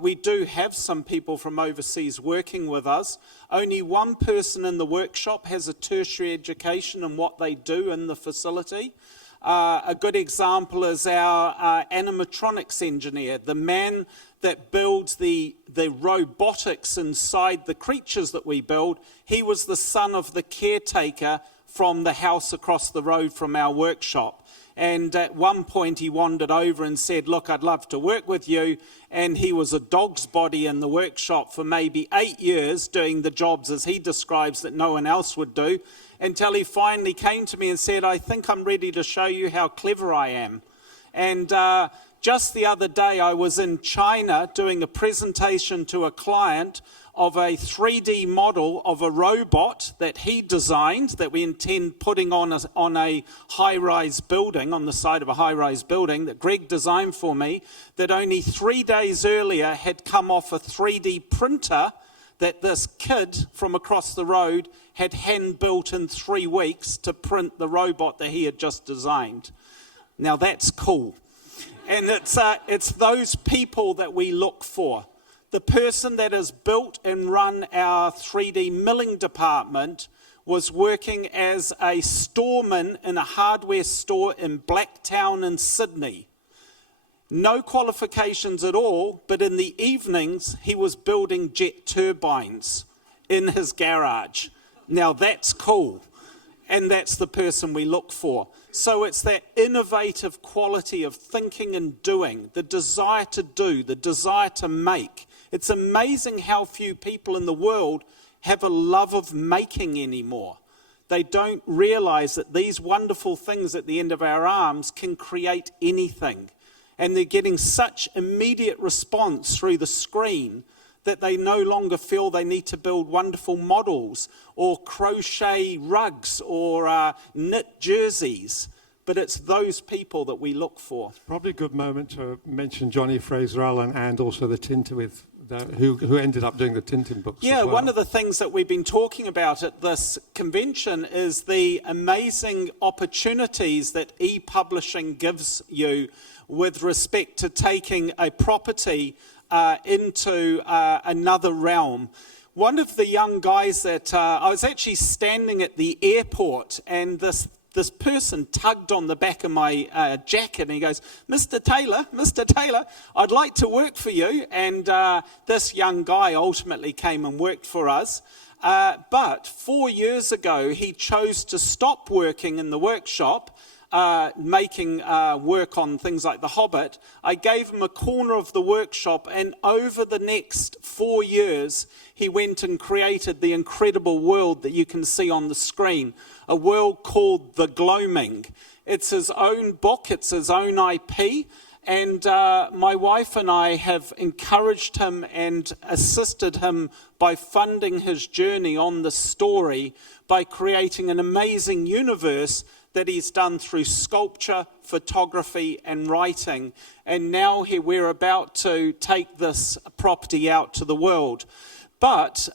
We do have some people from overseas working with us. Only one person in the workshop has a tertiary education in what they do in the facility. A good example is our animatronics engineer, the man that builds the robotics inside the creatures that we build. He was the son of the caretaker from the house across the road from our workshop. And at one point he wandered over and said, look, I'd love to work with you. And he was a dog's body in the workshop for maybe 8 years doing the jobs as he describes that no one else would do, until he finally came to me and said, I think I'm ready to show you how clever I am. And just the other day I was in China doing a presentation to a client of a 3D model of a robot that he designed that we intend putting on a high-rise building, on the side of a high-rise building that Greg designed for me, that only 3 days earlier had come off a 3D printer that this kid from across the road had hand-built in 3 weeks to print the robot that he had just designed. Now that's cool. And it's those people that we look for. The person that has built and run our 3D milling department was working as a storeman in a hardware store in Blacktown in Sydney. No qualifications at all, but in the evenings he was building jet turbines in his garage. Now that's cool. And that's the person we look for. So it's that innovative quality of thinking and doing, the desire to do, the desire to make. It's amazing how few people in the world have a love of making anymore. They don't realize that these wonderful things at the end of our arms can create anything. And they're getting such immediate response through the screen that they no longer feel they need to build wonderful models or crochet rugs or knit jerseys. But it's those people that we look for. Probably a good moment to mention Johnny Fraser-Allen and also the Tintin with who ended up doing the Tintin books. Yeah, as well. One of the things that we've been talking about at this convention is the amazing opportunities that Epublishing gives you with respect to taking a property into another realm. One of the young guys that I was actually standing at the airport, and this person tugged on the back of my jacket and he goes, Mr. Taylor, I'd like to work for you. And this young guy ultimately came and worked for us. But 4 years ago, he chose to stop working in the workshop, making work on things like The Hobbit. I gave him a corner of the workshop, and over the next 4 years, he went and created the incredible world that you can see on the screen, a world called The Gloaming. It's his own book, it's his own IP, and my wife and I have encouraged him and assisted him by funding his journey on the story by creating an amazing universe that he's done through sculpture, photography, and writing. And now we're about to take this property out to the world. But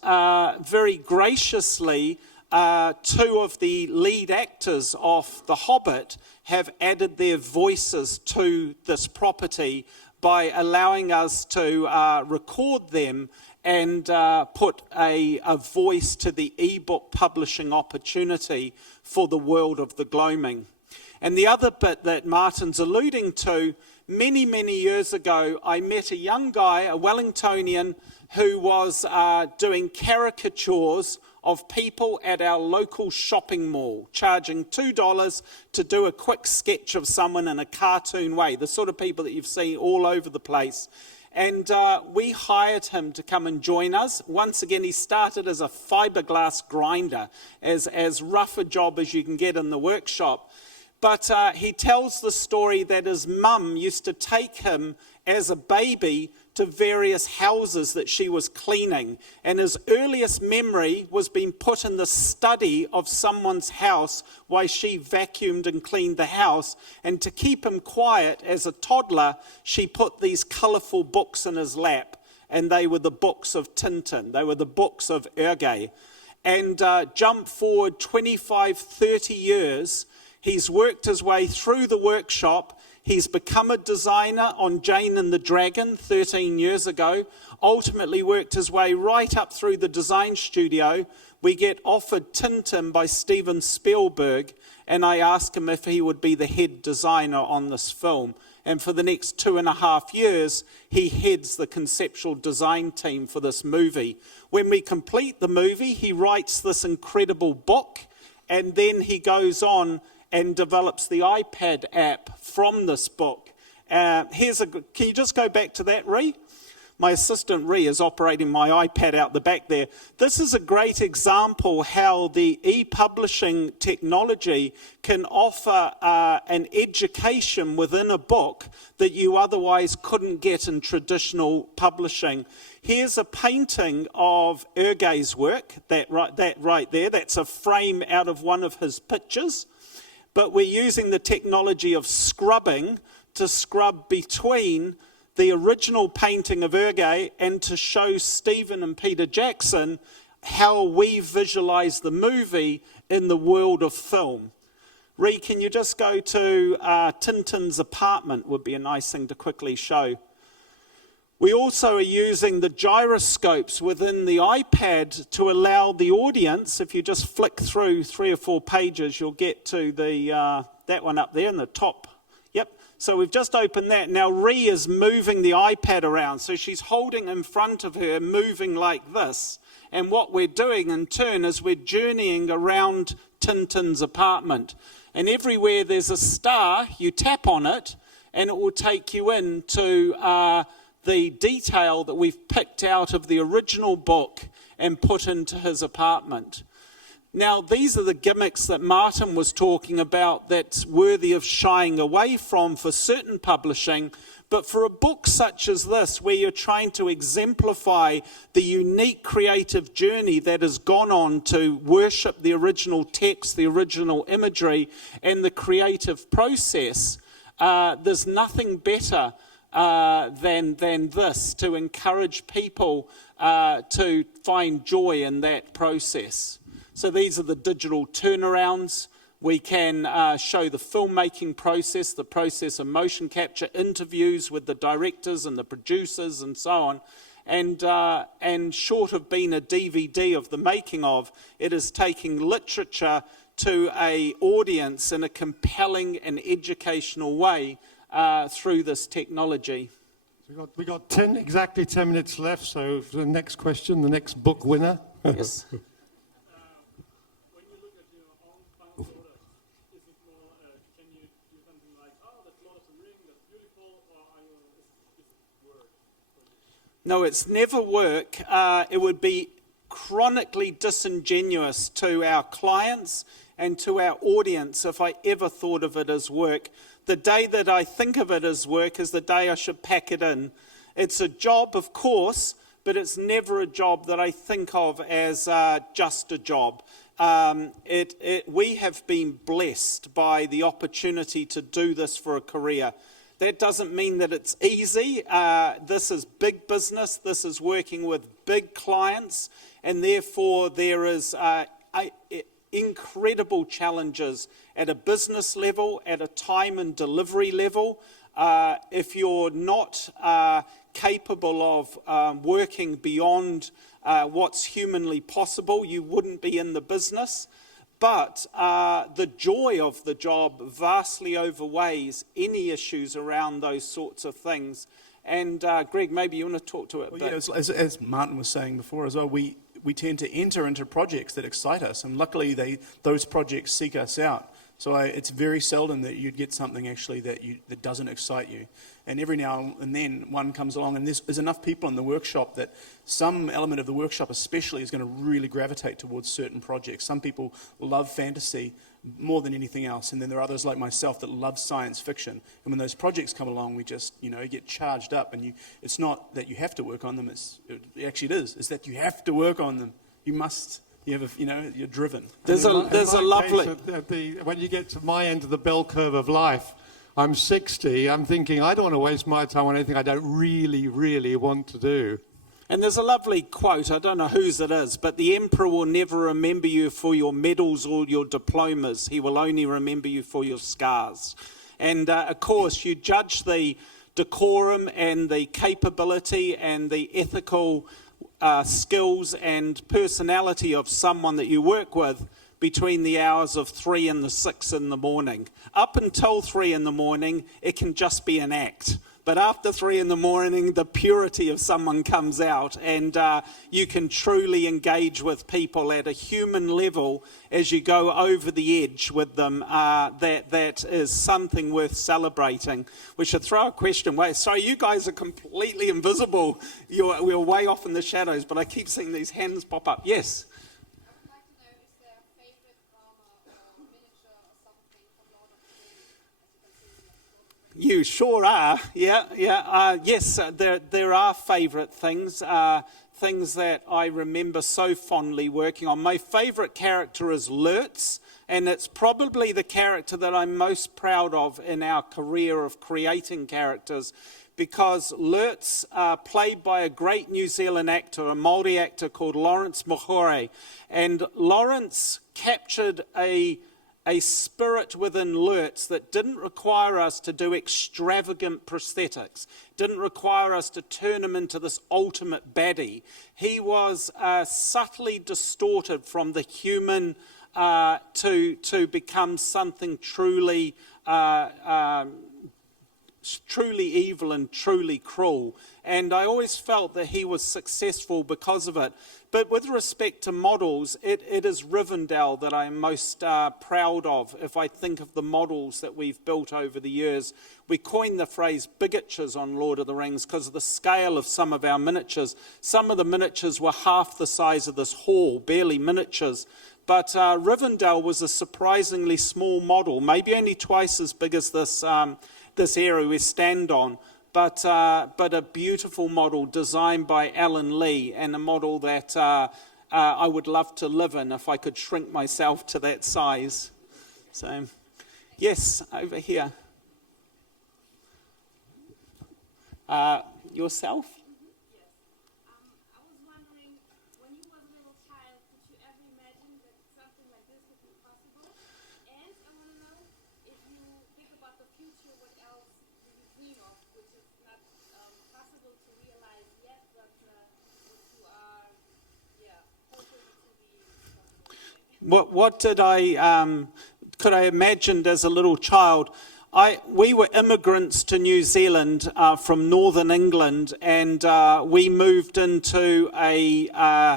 very graciously, 2 of the lead actors of The Hobbit have added their voices to this property by allowing us to record them and put a voice to the ebook publishing opportunity for the world of The Gloaming. And the other bit that Martin's alluding to, many, many years ago, I met a young guy, a Wellingtonian, who was doing caricatures of people at our local shopping mall, charging $2 to do a quick sketch of someone in a cartoon way, the sort of people that you've seen all over the place. And we hired him to come and join us. Once again, he started as a fiberglass grinder, as rough a job as you can get in the workshop. But he tells the story that his mum used to take him as a baby to various houses that she was cleaning. And his earliest memory was being put in the study of someone's house while she vacuumed and cleaned the house. And to keep him quiet as a toddler, she put these colourful books in his lap. And they were the books of Tintin. They were the books of Erge. And jump forward 25, 30 years, he's worked his way through the workshop. He's become a designer on Jane and the Dragon 13 years ago, ultimately worked his way right up through the design studio. We get offered Tintin by Steven Spielberg, and I ask him if he would be the head designer on this film. And for the next 2.5 years, he heads the conceptual design team for this movie. When we complete the movie, he writes this incredible book, and then he goes on and develops the iPad app from this book. Can you just go back to that, Ree? My assistant, Ree, is operating my iPad out the back there. This is a great example how the e-publishing technology can offer an education within a book that you otherwise couldn't get in traditional publishing. Here's a painting of Erge's work, that right there. That's a frame out of one of his pictures. But we're using the technology of scrubbing to scrub between the original painting of Erge and to show Stephen and Peter Jackson how we visualize the movie in the world of film. Ree, can you just go to Tintin's apartment would be a nice thing to quickly show. We also are using the gyroscopes within the iPad to allow the audience, if you just flick through 3 or 4 pages, you'll get to the that one up there in the top. Yep, so we've just opened that. Now Ree is moving the iPad around, so she's holding in front of her, moving like this. And what we're doing in turn is we're journeying around Tintin's apartment. And everywhere there's a star, you tap on it, and it will take you into the detail that we've picked out of the original book and put into his apartment. Now, these are the gimmicks that Martin was talking about that's worthy of shying away from for certain publishing, but for a book such as this, where you're trying to exemplify the unique creative journey that has gone on to worship the original text, the original imagery, and the creative process, there's nothing better than this, to encourage people to find joy in that process. So these are the digital turnarounds. We can show the filmmaking process, the process of motion capture, interviews with the directors and the producers and so on. And short of being a DVD of the making of, it is taking literature to an audience in a compelling and educational way through this technology. So we got exactly 10 minutes left, so for the next question, the next book winner. Yes. When you look at your own final product, is it more, can you do something like, oh, that's not a ring, that's beautiful, or is it work? No, it's never work. It would be chronically disingenuous to our clients and to our audience if I ever thought of it as work. The day that I think of it as work is the day I should pack it in. It's a job, of course, but it's never a job that I think of as just a job. We have been blessed by the opportunity to do this for a career. That doesn't mean that it's easy. This is big business. This is working with big clients, and therefore there is incredible challenges at a business level, at a time and delivery level. If you're not capable of working beyond what's humanly possible, you wouldn't be in the business. But the joy of the job vastly outweighs any issues around those sorts of things. And Greg, maybe you want to talk to it. Well, yeah, as Martin was saying before as well, we tend to enter into projects that excite us, and luckily those projects seek us out. So it's very seldom that you'd get something actually that doesn't excite you. And every now and then one comes along, and there's enough people in the workshop that some element of the workshop especially is going to really gravitate towards certain projects. Some people love fantasy more than anything else, and then there are others like myself that love science fiction. And when those projects come along, we just, get charged up. And it's not that you have to work on them, it's that you have to work on them. You must. You're driven. There's a lovely... When you get to my end of the bell curve of life, I'm 60, I'm thinking, I don't want to waste my time on anything I don't really, really want to do. And there's a lovely quote, I don't know whose it is, but the emperor will never remember you for your medals or your diplomas. He will only remember you for your scars. And of course, you judge the decorum and the capability and the ethical skills and personality of someone that you work with between the hours of 3 and 6 in the morning. Up until 3 in the morning, it can just be an act. But after 3 in the morning, the purity of someone comes out, and you can truly engage with people at a human level as you go over the edge with them. That is something worth celebrating. We should throw a question away. Sorry, you guys are completely invisible. We're way off in the shadows, but I keep seeing these hands pop up. Yes? You sure are, yeah. Yes, there are favourite things, things that I remember so fondly working on. My favourite character is Lurtz, and it's probably the character that I'm most proud of in our career of creating characters, because Lurtz, played by a great New Zealand actor, a Māori actor called Lawrence Mohore, and Lawrence captured a spirit within Lurtz that didn't require us to do extravagant prosthetics, didn't require us to turn him into this ultimate baddie. He was subtly distorted from the human to become something truly evil and truly cruel. And I always felt that he was successful because of it. But with respect to models, it is Rivendell that I am most proud of. If I think of the models that we've built over the years, we coined the phrase bigatures on Lord of the Rings because of the scale of some of our miniatures. Some of the miniatures were half the size of this hall, barely miniatures. But Rivendell was a surprisingly small model, maybe only twice as big as this area we stand on. But a beautiful model designed by Alan Lee, and a model that I would love to live in if I could shrink myself to that size. So, yes, over here. Yourself? What did could I imagined as a little child? We were immigrants to New Zealand from northern England, and we moved into a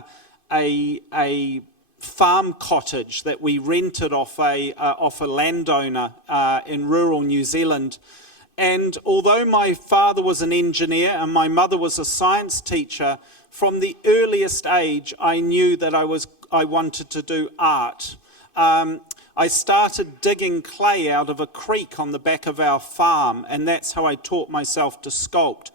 farm cottage that we rented off a landowner in rural New Zealand. And although my father was an engineer and my mother was a science teacher, from the earliest age I knew that I wanted to do art. I started digging clay out of a creek on the back of our farm, and that's how I taught myself to sculpt.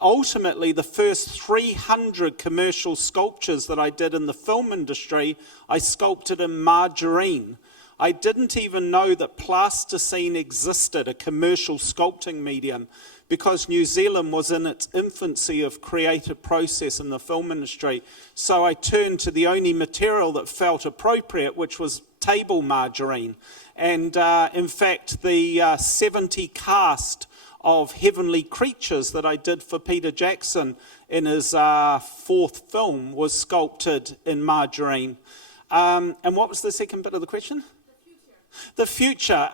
Ultimately, the first 300 commercial sculptures that I did in the film industry, I sculpted in margarine. I didn't even know that plasticine existed, a commercial sculpting medium, because New Zealand was in its infancy of creative process in the film industry. So I turned to the only material that felt appropriate, which was table margarine. And in fact, the 70 cast of Heavenly Creatures that I did for Peter Jackson in his fourth film was sculpted in margarine. And what was the second bit of the question? The future.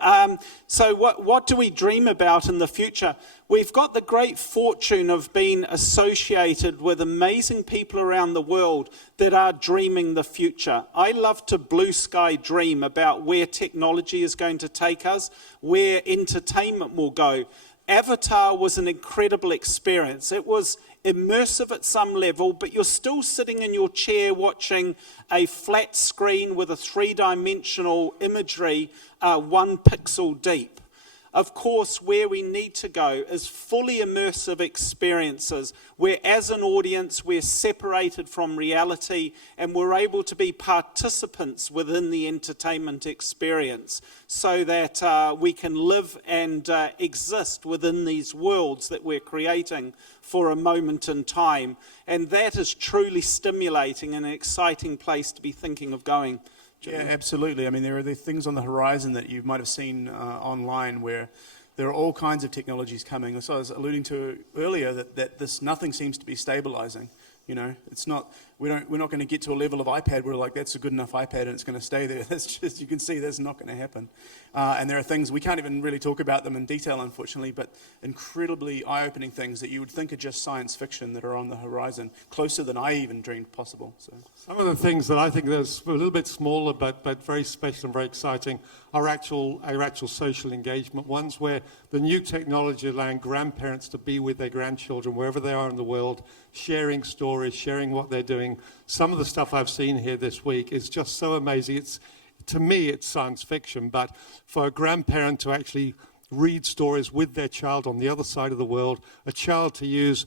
So what do we dream about in the future? We've got the great fortune of being associated with amazing people around the world that are dreaming the future. I love to blue sky dream about where technology is going to take us, where entertainment will go. Avatar was an incredible experience. It was immersive at some level, but you're still sitting in your chair watching a flat screen with a three-dimensional imagery, 1 pixel deep. Of course, where we need to go is fully immersive experiences where as an audience we're separated from reality and we're able to be participants within the entertainment experience so that we can live and exist within these worlds that we're creating for a moment in time. And that is truly stimulating and an exciting place to be thinking of going. Yeah, absolutely. I mean, there are the things on the horizon that you might have seen online where there are all kinds of technologies coming. So I was alluding to earlier that this nothing seems to be stabilizing. You know, it's not. We're not going to get to a level of iPad where like that's a good enough iPad and it's going to stay there. That's just, you can see that's not going to happen. And there are things we can't even really talk about them in detail, unfortunately, but incredibly eye-opening things that you would think are just science fiction that are on the horizon, closer than I even dreamed possible. So some of the things that I think that's a little bit smaller but very special and very exciting are actual social engagement ones where the new technology allowing grandparents to be with their grandchildren wherever they are in the world, sharing stories, sharing what they're doing. Some of the stuff I've seen here this week is just so amazing. To me, it's science fiction, but for a grandparent to actually read stories with their child on the other side of the world, a child to use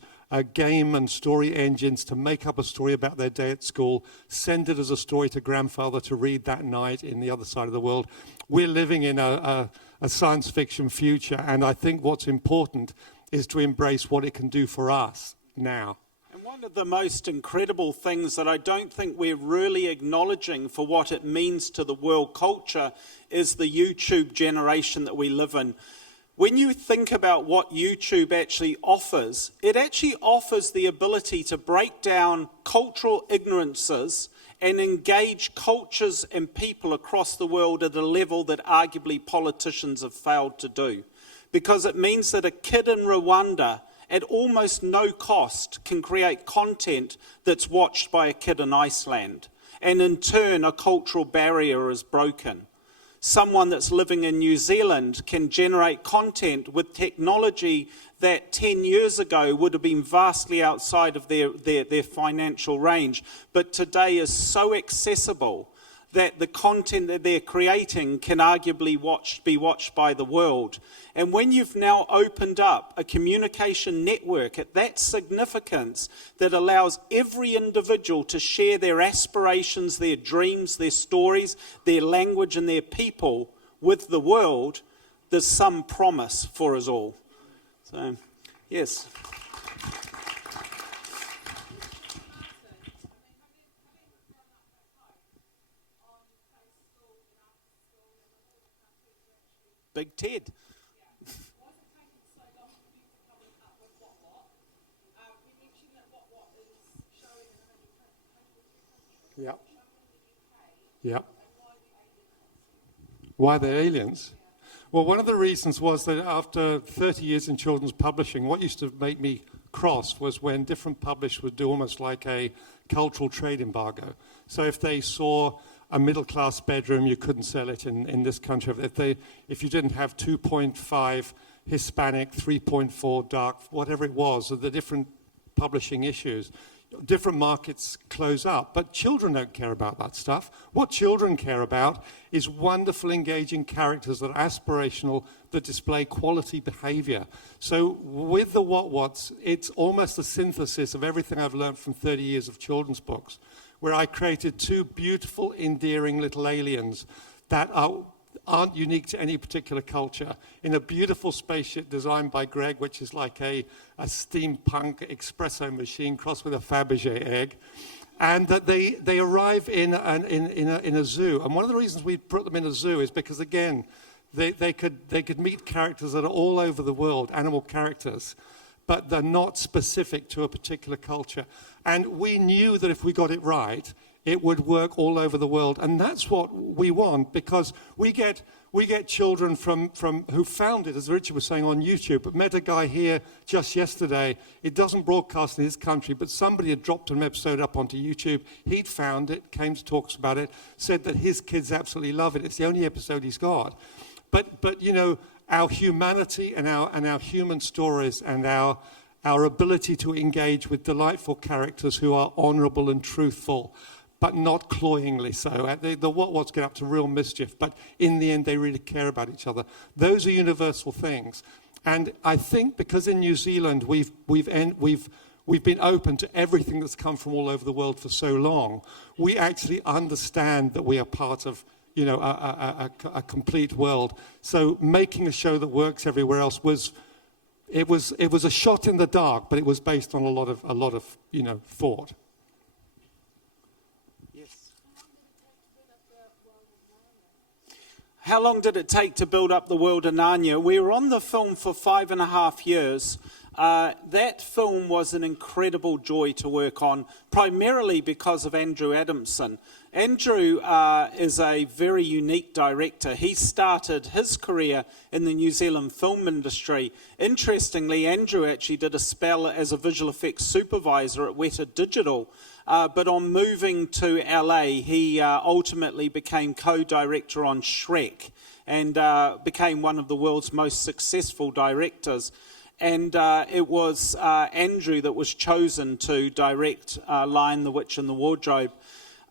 game and story engines to make up a story about their day at school, send it as a story to grandfather to read that night in the other side of the world. We're living in a science fiction future, and I think what's important is to embrace what it can do for us now. One of the most incredible things that I don't think we're really acknowledging for what it means to the world culture is the YouTube generation that we live in. When you think about what YouTube actually offers, it actually offers the ability to break down cultural ignorances and engage cultures and people across the world at a level that arguably politicians have failed to do. Because it means that a kid in Rwanda at almost no cost can create content that's watched by a kid in Iceland. And in turn, a cultural barrier is broken. Someone that's living in New Zealand can generate content with technology that 10 years ago would have been vastly outside of their financial range, but today is so accessible that the content that they're creating can arguably be watched by the world. And when you've now opened up a communication network at that significance that allows every individual to share their aspirations, their dreams, their stories, their language and their people with the world, there's some promise for us all. So, yes. Big Ted. Yeah. Yeah. Why they're aliens? Well, one of the reasons was that after 30 years in children's publishing, what used to make me cross was when different publishers would do almost like a cultural trade embargo. So if they saw a middle-class bedroom, you couldn't sell it in this country. If you didn't have 2.5 Hispanic, 3.4 dark, whatever it was, the different publishing issues, different markets close up. But children don't care about that stuff. What children care about is wonderful, engaging characters that are aspirational, that display quality behavior. So with the What-What's, it's almost a synthesis of everything I've learned from 30 years of children's books, where I created two beautiful, endearing little aliens that aren't unique to any particular culture, in a beautiful spaceship designed by Greg, which is like a steampunk espresso machine crossed with a Fabergé egg, and that they arrive in a zoo. And one of the reasons we put them in a zoo is because, again, they could meet characters that are all over the world, animal characters, but they're not specific to a particular culture. And we knew that if we got it right, it would work all over the world. And that's what we want, because we get children from who found it, as Richard was saying, on YouTube. But met a guy here just yesterday. It doesn't broadcast in his country, but somebody had dropped an episode up onto YouTube. He'd found it, came to talk about it, said that his kids absolutely love it. It's the only episode he's got. But you know, our humanity and our human stories and our ability to engage with delightful characters who are honourable and truthful, but not cloyingly so. The Wots get up to real mischief, but in the end they really care about each other. Those are universal things. And I think because in New Zealand we've been open to everything that's come from all over the world for so long, we actually understand that we are part of, you know, a complete world. So making a show that works everywhere else was a shot in the dark, but it was based on a lot of you know, thought. How long did it take to build up the world of Narnia? We were on the film for 5.5 years. That film was an incredible joy to work on, primarily because of Andrew Adamson. Andrew is a very unique director. He started his career in the New Zealand film industry. Interestingly, Andrew actually did a spell as a visual effects supervisor at Weta Digital. But on moving to LA, he ultimately became co-director on Shrek and became one of the world's most successful directors. And it was Andrew that was chosen to direct Lion, the Witch and the Wardrobe.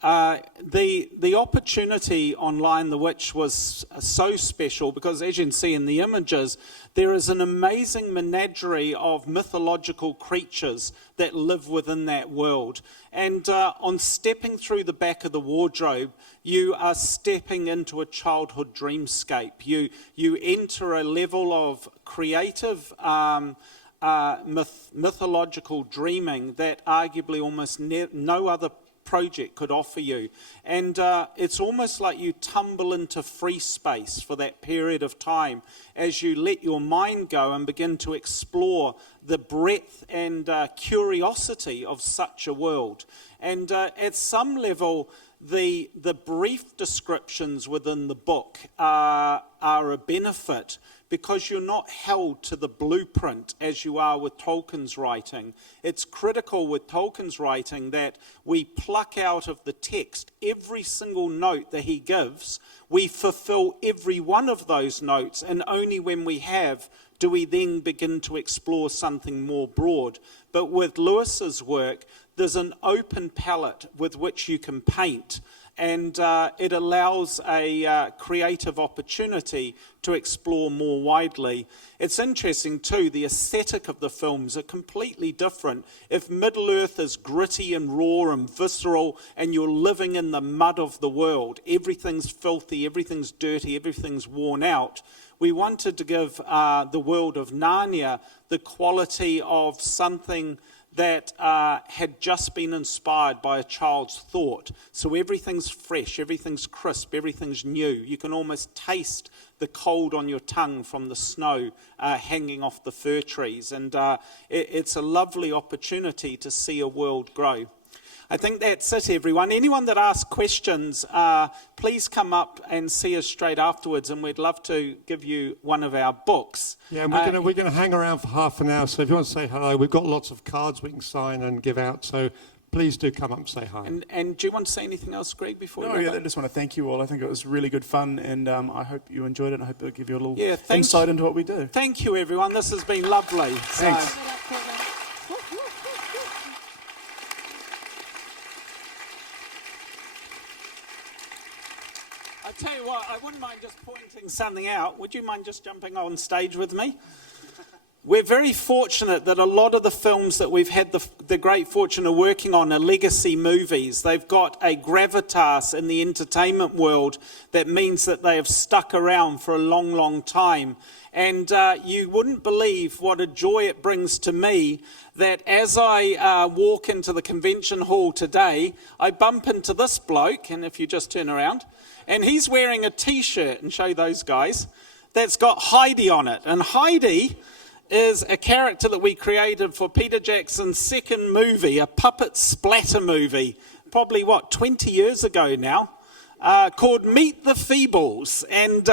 The opportunity on Lion the Witch was so special because, as you can see in the images, there is an amazing menagerie of mythological creatures that live within that world. And on stepping through the back of the wardrobe, you are stepping into a childhood dreamscape. You enter a level of creative mythological dreaming that arguably almost no other project could offer you. And it's almost like you tumble into free space for that period of time as you let your mind go and begin to explore the breadth and curiosity of such a world. And at some level, the brief descriptions within the book are a benefit, because you're not held to the blueprint as you are with Tolkien's writing. It's critical with Tolkien's writing that we pluck out of the text every single note that he gives. We fulfill every one of those notes, and only when we have do we then begin to explore something more broad. But with Lewis's work, there's an open palette with which you can paint, and it allows a creative opportunity to explore more widely. It's interesting too, the aesthetic of the films are completely different. If Middle-earth is gritty and raw and visceral, and you're living in the mud of the world, everything's filthy, everything's dirty, everything's worn out, we wanted to give the world of Narnia the quality of something that had just been inspired by a child's thought. So everything's fresh, everything's crisp, everything's new. You can almost taste the cold on your tongue from the snow hanging off the fir trees. And it's a lovely opportunity to see a world grow. I think that's it, everyone. Anyone that asks questions, please come up and see us straight afterwards, and we'd love to give you one of our books. Yeah, and we're gonna hang around for half an hour, so if you want to say hello, we've got lots of cards we can sign and give out, so please do come up and say hi. And do you want to say anything else, Greg, before No, we yeah, I just want to thank you all. I think it was really good fun, and I hope you enjoyed it, and I hope it'll give you a little insight into what we do. Thank you, everyone. This has been lovely. Thanks. I tell you what, I wouldn't mind just pointing something out. Would you mind just jumping on stage with me? We're very fortunate that a lot of the films that we've had the great fortune of working on are legacy movies. They've got a gravitas in the entertainment world that means that they have stuck around for a long, long time. And you wouldn't believe what a joy it brings to me that as I walk into the convention hall today, I bump into this bloke, and if you just turn around, and he's wearing a T-shirt, and show those guys, that's got Heidi on it. And Heidi is a character that we created for Peter Jackson's second movie, a puppet splatter movie probably 20 years ago now, called Meet the Feebles. And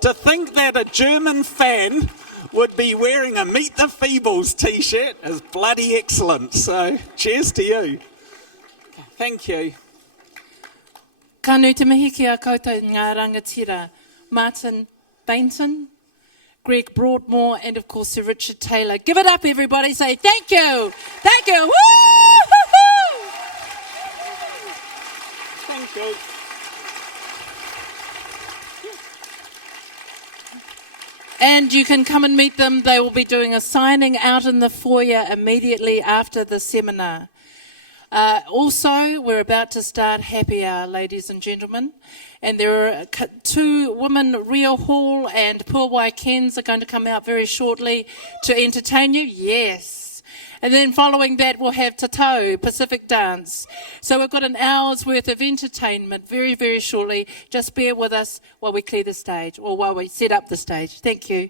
to think that a German fan would be wearing a Meet the Feebles t-shirt is bloody excellent. So cheers to you. Thank you. Ka nui te mihi ki a koutou ngā rangatira. Martin Baynton, Greg Broadmore, and of course Sir Richard Taylor. Give it up, everybody. Say thank you. Thank you. Woo-hoo-hoo! Thank you. And you can come and meet them. They will be doing a signing out in the foyer immediately after the seminar. Also, we're about to start happy hour, ladies and gentlemen. And there are two women, Rio Hall and Puawai Kens, are going to come out very shortly to entertain you. Yes. And then following that, we'll have Tatau, Pacific Dance. So we've got an hour's worth of entertainment very, very shortly. Just bear with us while we clear the stage or while we set up the stage. Thank you.